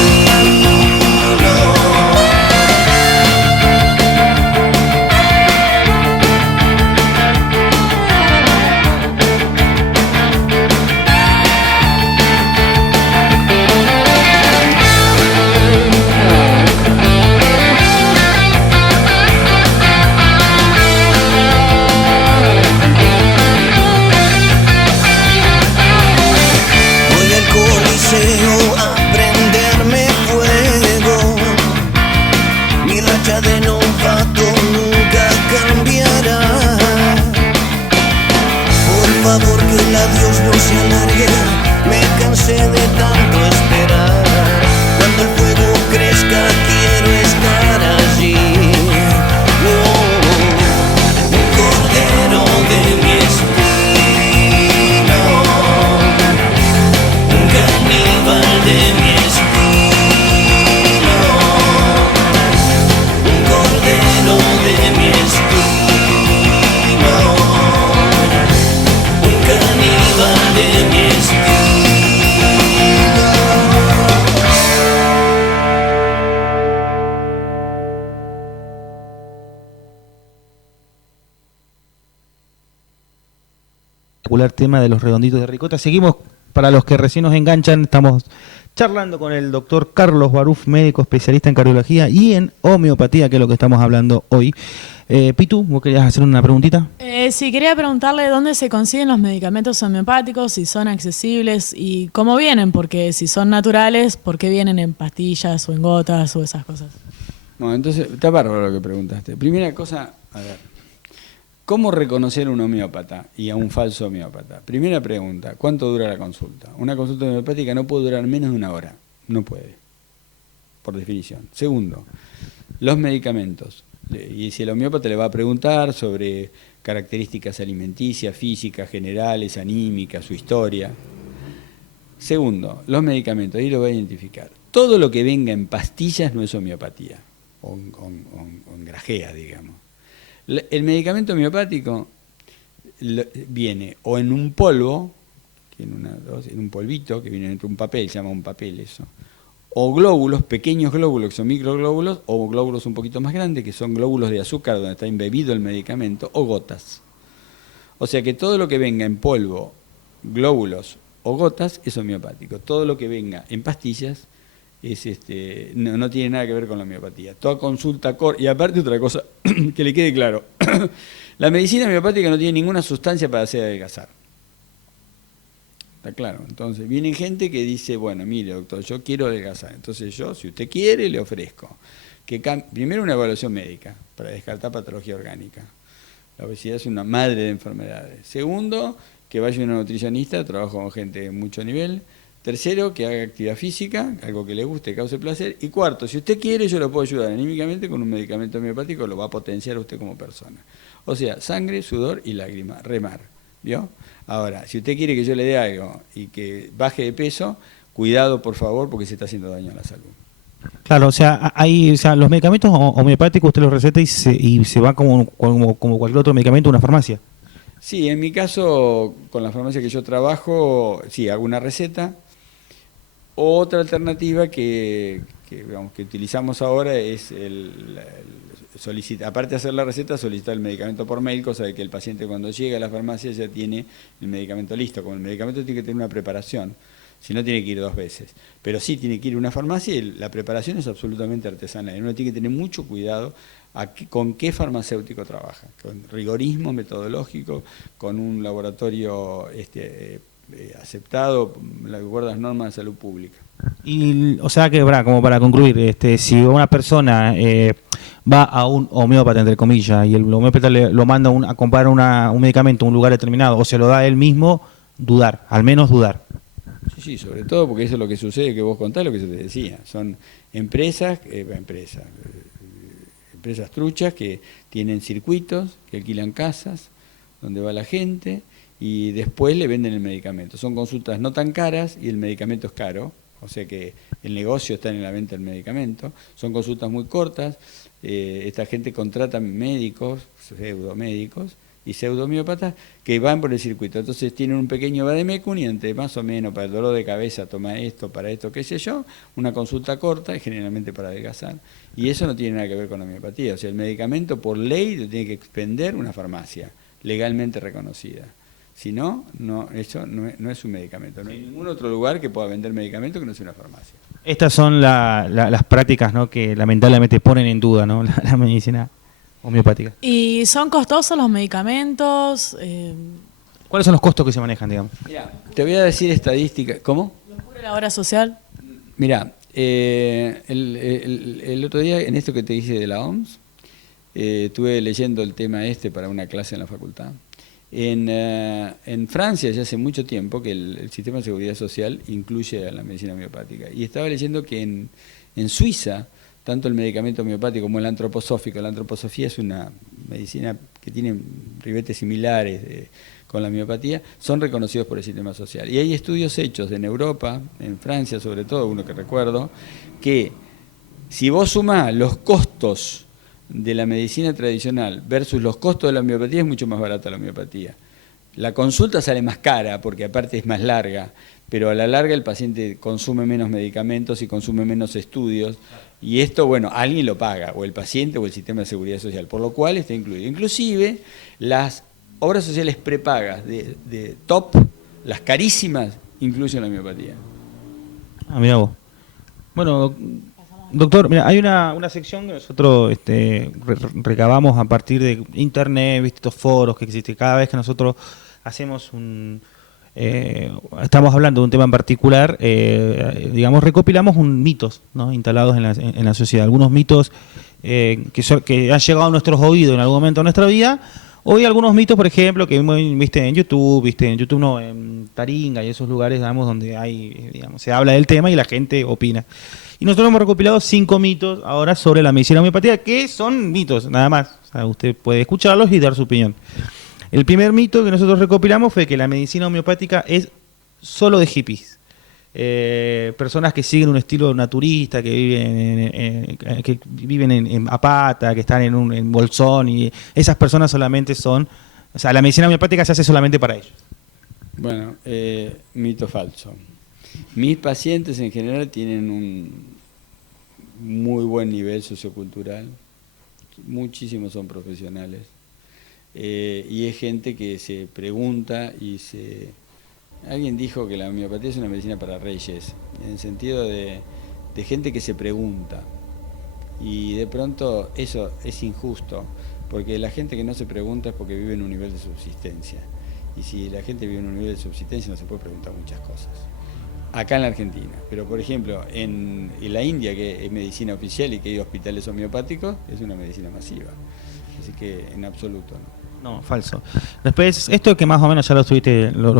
Dios no se alargue, me cansé de tanto esperar. Cuando el fuego crezca quiero estar allí. Oh, un cordero de mi estilo, un caníbal de mi estilo, un cordero de mi estilo. De mi Particular tema de los redonditos de ricota. Seguimos, para los que recién nos enganchan, estamos charlando con el doctor Carlos Baruf, médico especialista en cardiología y en homeopatía, que es lo que estamos hablando hoy. Pitu, ¿vos querías hacer una preguntita? Sí, quería preguntarle dónde se consiguen los medicamentos homeopáticos, si son accesibles y cómo vienen, porque si son naturales, ¿por qué vienen en pastillas o en gotas o esas cosas? No, entonces, está bárbaro lo que preguntaste. Primera cosa, a ver, ¿cómo reconocer a un homeópata y a un falso homeópata? Primera pregunta, ¿cuánto dura la consulta? Una consulta homeopática no puede durar menos de 1 hora, no puede, por definición. Segundo, los medicamentos. Y si el homeópata le va a preguntar sobre características alimenticias, físicas, generales, anímicas, su historia. Segundo, los medicamentos, ahí lo va a identificar. Todo lo que venga en pastillas no es homeopatía, o en grajea, digamos. El medicamento homeopático viene o en un polvo, en un polvito que viene dentro de un papel, se llama un papel eso, o glóbulos, pequeños glóbulos que son microglóbulos, o glóbulos un poquito más grandes que son glóbulos de azúcar donde está embebido el medicamento, o gotas. O sea que todo lo que venga en polvo, glóbulos o gotas es homeopático. Todo lo que venga en pastillas es no tiene nada que ver con la homeopatía. Toda consulta y aparte otra cosa que le quede claro, la medicina homeopática no tiene ninguna sustancia para hacer adelgazar. Está claro. Entonces viene gente que dice, bueno, mire doctor, yo quiero adelgazar. Entonces yo, si usted quiere, le ofrezco que primero una evaluación médica para descartar patología orgánica. La obesidad es una madre de enfermedades. Segundo, que vaya una nutricionista, trabajo con gente de mucho nivel. Tercero, que haga actividad física, algo que le guste, cause placer. Y cuarto, si usted quiere, yo lo puedo ayudar anímicamente con un medicamento homeopático, lo va a potenciar a usted como persona. O sea, sangre, sudor y lágrima, remar. ¿Vio? Ahora, si usted quiere que yo le dé algo y que baje de peso, cuidado por favor, porque se está haciendo daño a la salud. Claro, o sea, los medicamentos homeopáticos usted los receta y se va como cualquier otro medicamento a una farmacia. Sí, en mi caso, con la farmacia que yo trabajo, sí, hago una receta. Otra alternativa que utilizamos ahora es aparte de hacer la receta, solicitar el medicamento por mail, cosa de que el paciente cuando llega a la farmacia ya tiene el medicamento listo. Como el medicamento tiene que tener una preparación, si no tiene que ir 2 veces. Pero sí tiene que ir a una farmacia y la preparación es absolutamente artesanal. Uno tiene que tener mucho cuidado con qué farmacéutico trabaja, con rigorismo metodológico, con un laboratorio aceptado, las normas de salud pública. Y, o sea que, como para concluir, si una persona va a un homeópata, entre comillas, y el homeópata lo manda a comprar un medicamento a un lugar determinado, o se lo da él mismo, dudar, al menos dudar. Sí, sobre todo porque eso es lo que sucede, que vos contás lo que se te decía. Son empresas truchas que tienen circuitos, que alquilan casas, donde va la gente, y después le venden el medicamento. Son consultas no tan caras y el medicamento es caro, o sea que el negocio está en la venta del medicamento. Son consultas muy cortas, esta gente contrata médicos, pseudomédicos y pseudomiópatas que van por el circuito. Entonces tienen un pequeño vademecum y entre más o menos para el dolor de cabeza toma esto, para esto, qué sé yo, una consulta corta, generalmente para adelgazar. Y eso no tiene nada que ver con la homeopatía. O sea, el medicamento por ley lo tiene que expender una farmacia legalmente reconocida. Si no, eso no es un medicamento. No hay ningún otro lugar que pueda vender medicamento que no sea una farmacia. Estas son las prácticas, ¿no?, que lamentablemente ponen en duda, ¿no?, la medicina homeopática. ¿Y son costosos los medicamentos? ¿Cuáles son los costos que se manejan, digamos? Mirá, te voy a decir estadística. ¿Cómo? ¿Los cubre la obra social? Mirá, el otro día, en esto que te dije de la OMS, estuve leyendo el tema para una clase en la facultad. En Francia ya hace mucho tiempo que el sistema de seguridad social incluye a la medicina homeopática. Y estaba leyendo que en Suiza, tanto el medicamento homeopático como el antroposófico, la antroposofía es una medicina que tiene ribetes similares con la homeopatía, son reconocidos por el sistema social. Y hay estudios hechos en Europa, en Francia sobre todo, uno que recuerdo, que si vos sumás los costos de la medicina tradicional versus los costos de la homeopatía, es mucho más barata la homeopatía. La consulta sale más cara porque aparte es más larga, pero a la larga el paciente consume menos medicamentos y consume menos estudios, y esto, bueno, alguien lo paga, o el paciente o el sistema de seguridad social, por lo cual está incluido. Inclusive las obras sociales prepagas de top, las carísimas, incluyen la homeopatía. Mirá vos. Bueno, doctor, mira, hay una sección que nosotros recabamos a partir de internet, ¿viste? Estos foros que existen. Cada vez que nosotros hacemos estamos hablando de un tema en particular, digamos, recopilamos mitos, ¿no?, instalados en la sociedad. Algunos mitos que han llegado a nuestros oídos en algún momento de nuestra vida. Hoy algunos mitos, por ejemplo, que viste en YouTube no, en Taringa y esos lugares, digamos, donde se habla del tema y la gente opina. Y nosotros hemos recopilado 5 mitos ahora sobre la medicina homeopática, que son mitos, nada más. O sea, usted puede escucharlos y dar su opinión. El primer mito que nosotros recopilamos fue que la medicina homeopática es solo de hippies. Personas que siguen un estilo naturista, que viven en Apata, que están en Bolsón, y esas personas solamente son... O sea, la medicina homeopática se hace solamente para ellos. Bueno, mito falso. Mis pacientes en general tienen un muy buen nivel sociocultural, muchísimos son profesionales, y es gente que se pregunta y se... Alguien dijo que la homeopatía es una medicina para reyes, en el sentido de gente que se pregunta, y de pronto eso es injusto, porque la gente que no se pregunta es porque vive en un nivel de subsistencia, y si la gente vive en un nivel de subsistencia no se puede preguntar muchas cosas. Acá en la Argentina, pero por ejemplo en la India, que es medicina oficial y que hay hospitales homeopáticos, es una medicina masiva, así que en absoluto no. No, falso. Después, esto que más o menos ya lo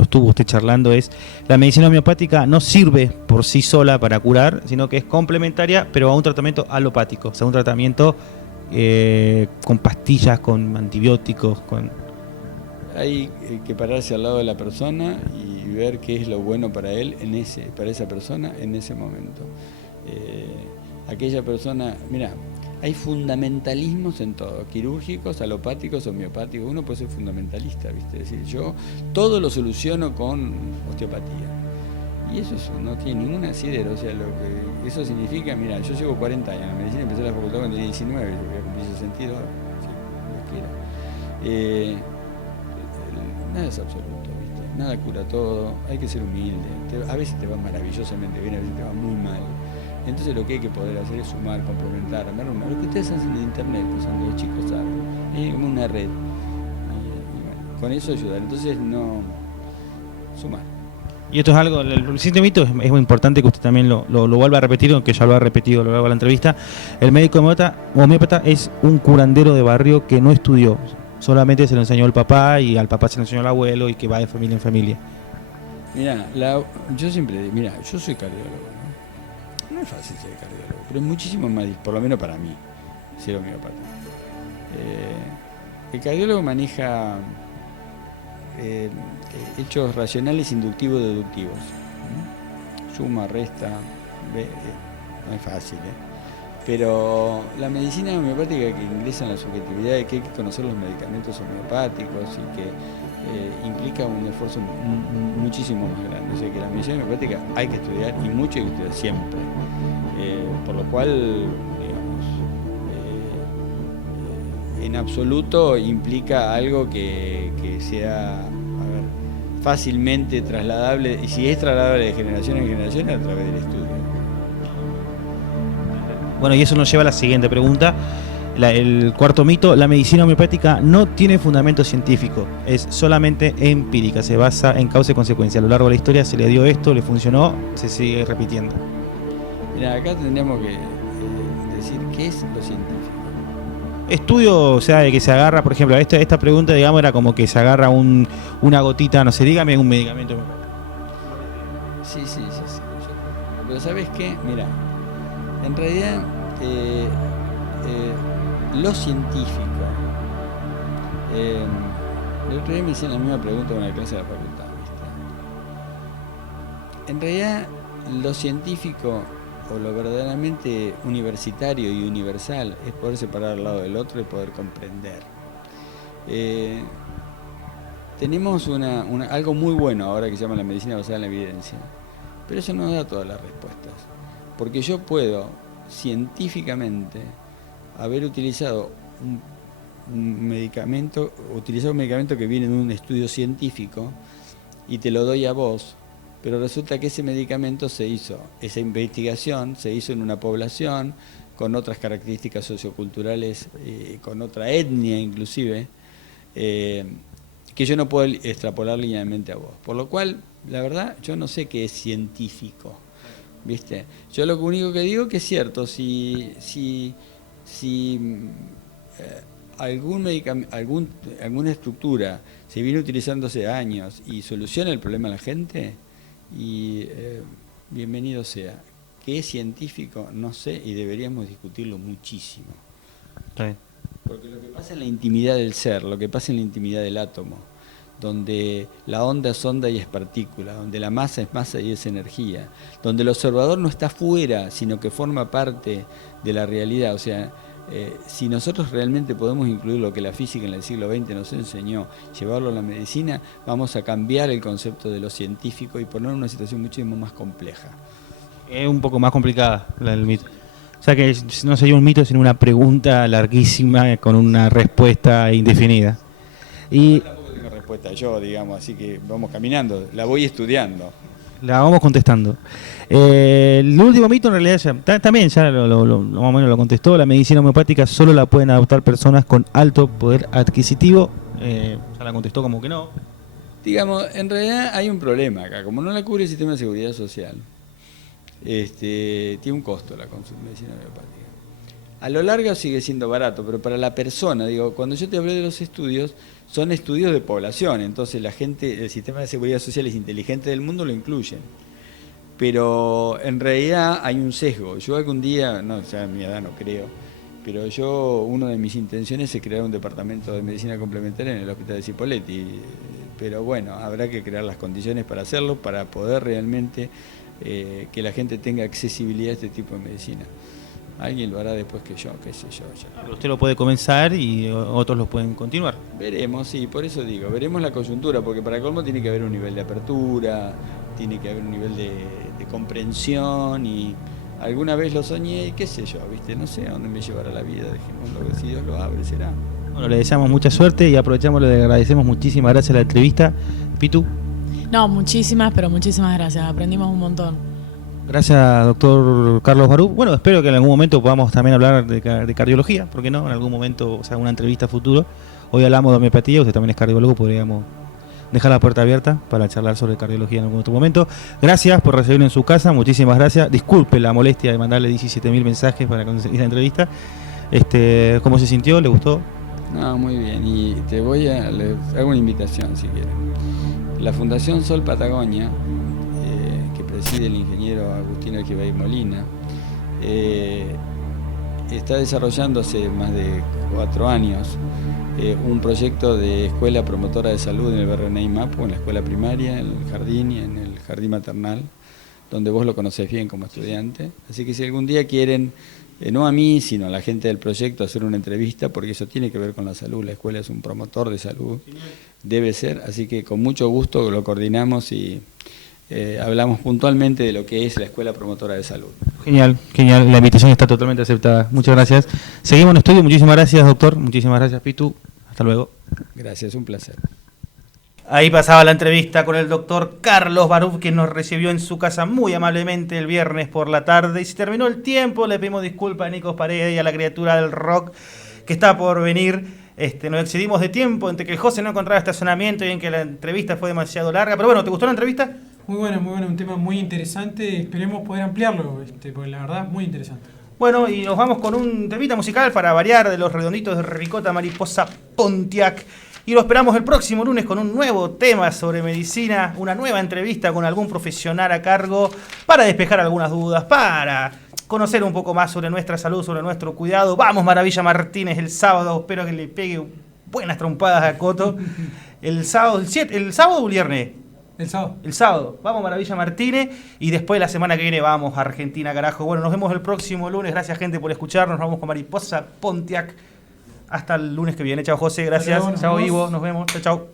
estuvo usted charlando, es la medicina homeopática no sirve por sí sola para curar, sino que es complementaria, pero a un tratamiento alopático, o sea, un tratamiento con pastillas, con antibióticos, con... Hay que pararse al lado de la persona y ver qué es lo bueno para él, para esa persona en ese momento. Aquella persona, mira, hay fundamentalismos en todo, quirúrgicos, alopáticos, homeopáticos. Uno puede ser fundamentalista, ¿viste? Es decir, yo todo lo soluciono con osteopatía. Y eso no tiene ningún asidero, o sea, eso significa, mira, yo llevo 40 años en la medicina, empecé la facultad cuando tenía 19, yo voy a cumplir 62, si Dios quiera. Nada es absoluto, ¿viste? Nada cura todo, hay que ser humilde, a veces te va maravillosamente bien, a veces te va muy mal. Entonces lo que hay que poder hacer es sumar, complementar, lo que ustedes hacen en internet, pues donde los chicos saben, como una red. Y bueno, con eso ayudar, entonces no sumar. Y esto es algo, el siguiente mito es muy importante que usted también lo vuelva a repetir, aunque ya lo ha repetido a lo largo de la entrevista. El médico homeópata es un curandero de barrio que no estudió. Solamente se lo enseñó el papá y al papá se lo enseñó el abuelo y que va de familia en familia. Mira, yo siempre digo, mira, yo soy cardiólogo, ¿no? No es fácil ser cardiólogo, pero es muchísimo más, por lo menos para mí, ser homeópata. El cardiólogo maneja hechos racionales, inductivos, deductivos. Suma, resta, no es fácil, Pero la medicina homeopática que ingresa en la subjetividad, que hay que conocer los medicamentos homeopáticos y que implica un esfuerzo muchísimo más grande. O sea que la medicina homeopática hay que estudiar y mucho hay que estudiar siempre. Por lo cual, digamos, en absoluto implica algo que sea fácilmente trasladable, y si es trasladable de generación en generación, a través del estudio. Bueno, y eso nos lleva a la siguiente pregunta. El cuarto mito: la medicina homeopática no tiene fundamento científico, es solamente empírica, se basa en causa y consecuencia. A lo largo de la historia se le dio esto, le funcionó, se sigue repitiendo. Mira, acá tendríamos que decir qué es lo científico. Estudio, o sea, de que se agarra, por ejemplo, esta pregunta, digamos, era como que se agarra una gotita, no sé, dígame un medicamento homeopático. Sí. Pero ¿sabes qué? Mira, en realidad lo científico, el otro día me hicieron la misma pregunta en una clase de la facultad, ¿viste? En realidad lo científico o lo verdaderamente universitario y universal es poder separar al lado del otro y poder comprender. Tenemos algo muy bueno ahora que se llama la medicina basada en la evidencia, pero eso no da todas las respuestas, porque yo puedo científicamente haber utilizado un medicamento que viene de un estudio científico y te lo doy a vos, pero resulta que ese medicamento esa investigación se hizo en una población con otras características socioculturales, con otra etnia inclusive, que yo no puedo extrapolar linealmente a vos. Por lo cual, la verdad, yo no sé qué es científico, ¿viste? Yo lo único que digo que es cierto, si alguna estructura se viene utilizando hace años y soluciona el problema a la gente, y bienvenido sea. ¿Qué es científico? No sé, y deberíamos discutirlo muchísimo. Está bien. Porque lo que pasa en la intimidad del ser, lo que pasa en la intimidad del átomo, donde la onda es onda y es partícula, donde la masa es masa y es energía, donde el observador no está fuera, sino que forma parte de la realidad. O sea, Si nosotros realmente podemos incluir lo que la física en el siglo XX nos enseñó, llevarlo a la medicina, vamos a cambiar el concepto de lo científico y ponerlo en una situación muchísimo más compleja. Es un poco más complicada el mito. O sea que no sería un mito, sino una pregunta larguísima con una respuesta indefinida. Y tampoco tengo respuesta yo, digamos, así que vamos caminando, la voy estudiando. la vamos contestando. El último mito en realidad también ya más o menos lo contestó. La medicina homeopática solo la pueden adoptar personas con alto poder adquisitivo. Ya la contestó como que no. Digamos, en realidad hay un problema acá. Como no la cubre el sistema de seguridad social, tiene un costo la medicina homeopática. A lo largo sigue siendo barato, pero para la persona, digo, cuando yo te hablé de los estudios, son estudios de población, entonces la gente, el sistema de seguridad social es inteligente del mundo, lo incluyen. Pero en realidad hay un sesgo. Yo algún día, no, ya a mi edad no creo, pero una de mis intenciones es crear un departamento de medicina complementaria en el hospital de Cipolletti. Pero bueno, habrá que crear las condiciones para hacerlo, para poder realmente que la gente tenga accesibilidad a este tipo de medicina. Alguien lo hará después que yo, qué sé yo. Ya. Usted lo puede comenzar y otros lo pueden continuar. Veremos, sí, por eso digo, veremos la coyuntura, porque para colmo tiene que haber un nivel de apertura, tiene que haber un nivel de comprensión, y alguna vez lo soñé y qué sé yo, ¿viste? No sé a dónde me llevará la vida, dejémoslo, que si Dios lo abre será. Bueno, le deseamos mucha suerte y aprovechamos, le agradecemos muchísimas gracias a la entrevista. Pitu. No, muchísimas, pero muchísimas gracias, aprendimos un montón. Gracias, doctor Carlos Barú. Bueno, espero que en algún momento podamos también hablar de cardiología, ¿por qué no? En algún momento, o sea, una entrevista futuro. Hoy hablamos de homeopatía, usted también es cardiólogo, podríamos dejar la puerta abierta para charlar sobre cardiología en algún otro momento. Gracias por recibirlo en su casa, muchísimas gracias. Disculpe la molestia de mandarle 17.000 mensajes para conseguir la entrevista. ¿Cómo se sintió? ¿Le gustó? No, muy bien, y les hago una invitación si quieren. La Fundación Sol Patagonia, que preside el ingeniero Agustín Arquibay Molina, está desarrollando hace más de 4 años un proyecto de escuela promotora de salud en el barrio Neymapu, en la escuela primaria, en el jardín y en el jardín maternal, donde vos lo conocés bien como estudiante. Así que si algún día quieren, no a mí, sino a la gente del proyecto, hacer una entrevista, porque eso tiene que ver con la salud, la escuela es un promotor de salud, debe ser, así que con mucho gusto lo coordinamos y hablamos puntualmente de lo que es la escuela promotora de salud. Genial, genial, la invitación está totalmente aceptada. Muchas gracias. Seguimos en estudio, muchísimas gracias, doctor, muchísimas gracias, Pitu. Hasta luego. Gracias, un placer. Ahí pasaba la entrevista con el doctor Carlos Barú, que nos recibió en su casa muy amablemente el viernes por la tarde. Y se terminó el tiempo, le pedimos disculpas a Nicos Paredes y a la criatura del rock que está por venir. Nos excedimos de tiempo entre que el José no encontraba estacionamiento y en que la entrevista fue demasiado larga. Pero bueno, ¿te gustó la entrevista? Muy bueno, un tema muy interesante. Esperemos poder ampliarlo, porque la verdad es muy interesante. Bueno, y nos vamos con un temita musical para variar de los redonditos de Ricota Mariposa Pontiac. Y lo esperamos el próximo lunes con un nuevo tema sobre medicina, una nueva entrevista con algún profesional a cargo para despejar algunas dudas, para conocer un poco más sobre nuestra salud, sobre nuestro cuidado. Vamos, Maravilla Martínez, el sábado, espero que le pegue buenas trompadas a Coto. El sábado o el viernes. El sábado. Vamos, Maravilla Martínez. Y después la semana que viene vamos a Argentina, carajo. Bueno, nos vemos el próximo lunes. Gracias, gente, por escucharnos. Nos vamos con Mariposa Pontiac. Hasta el lunes que viene. Chao, José. Gracias. Chao, Ivo. Nos vemos. Chao, chao.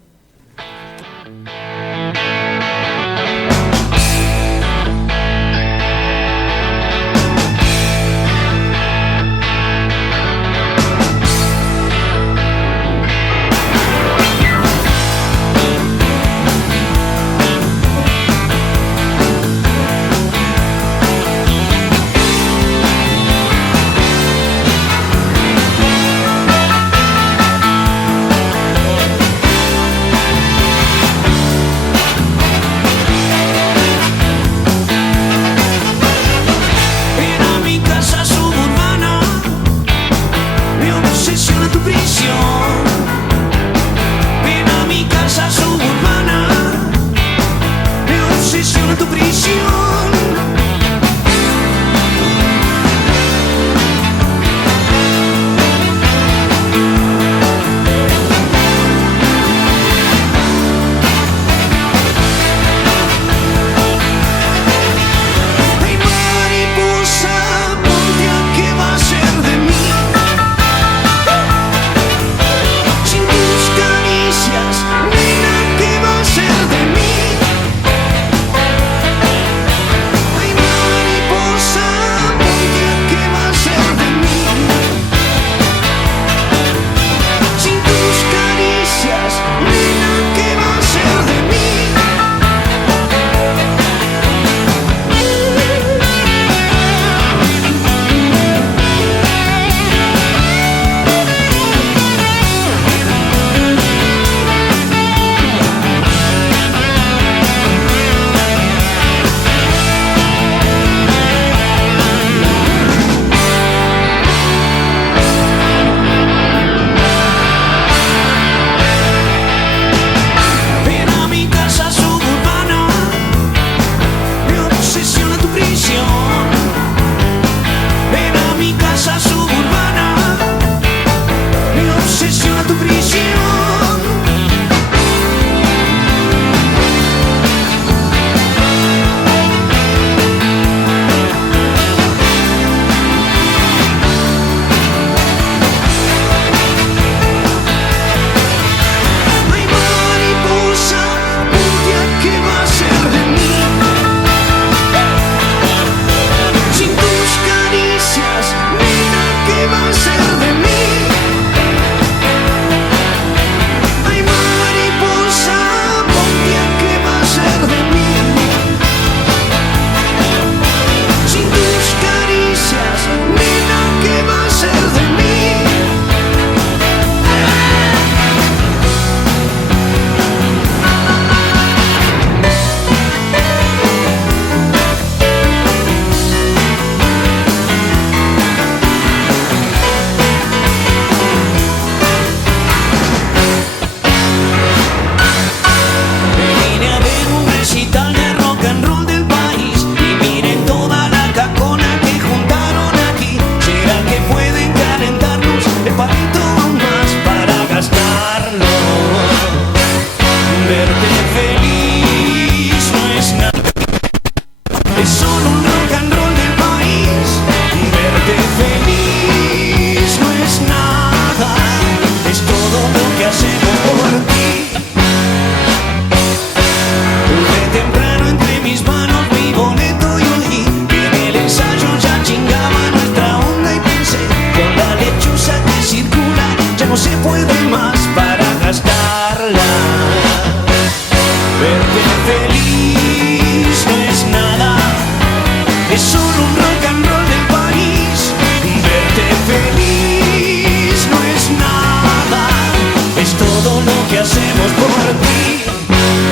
lo que hacemos por ti.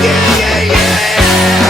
Yeah, yeah, yeah.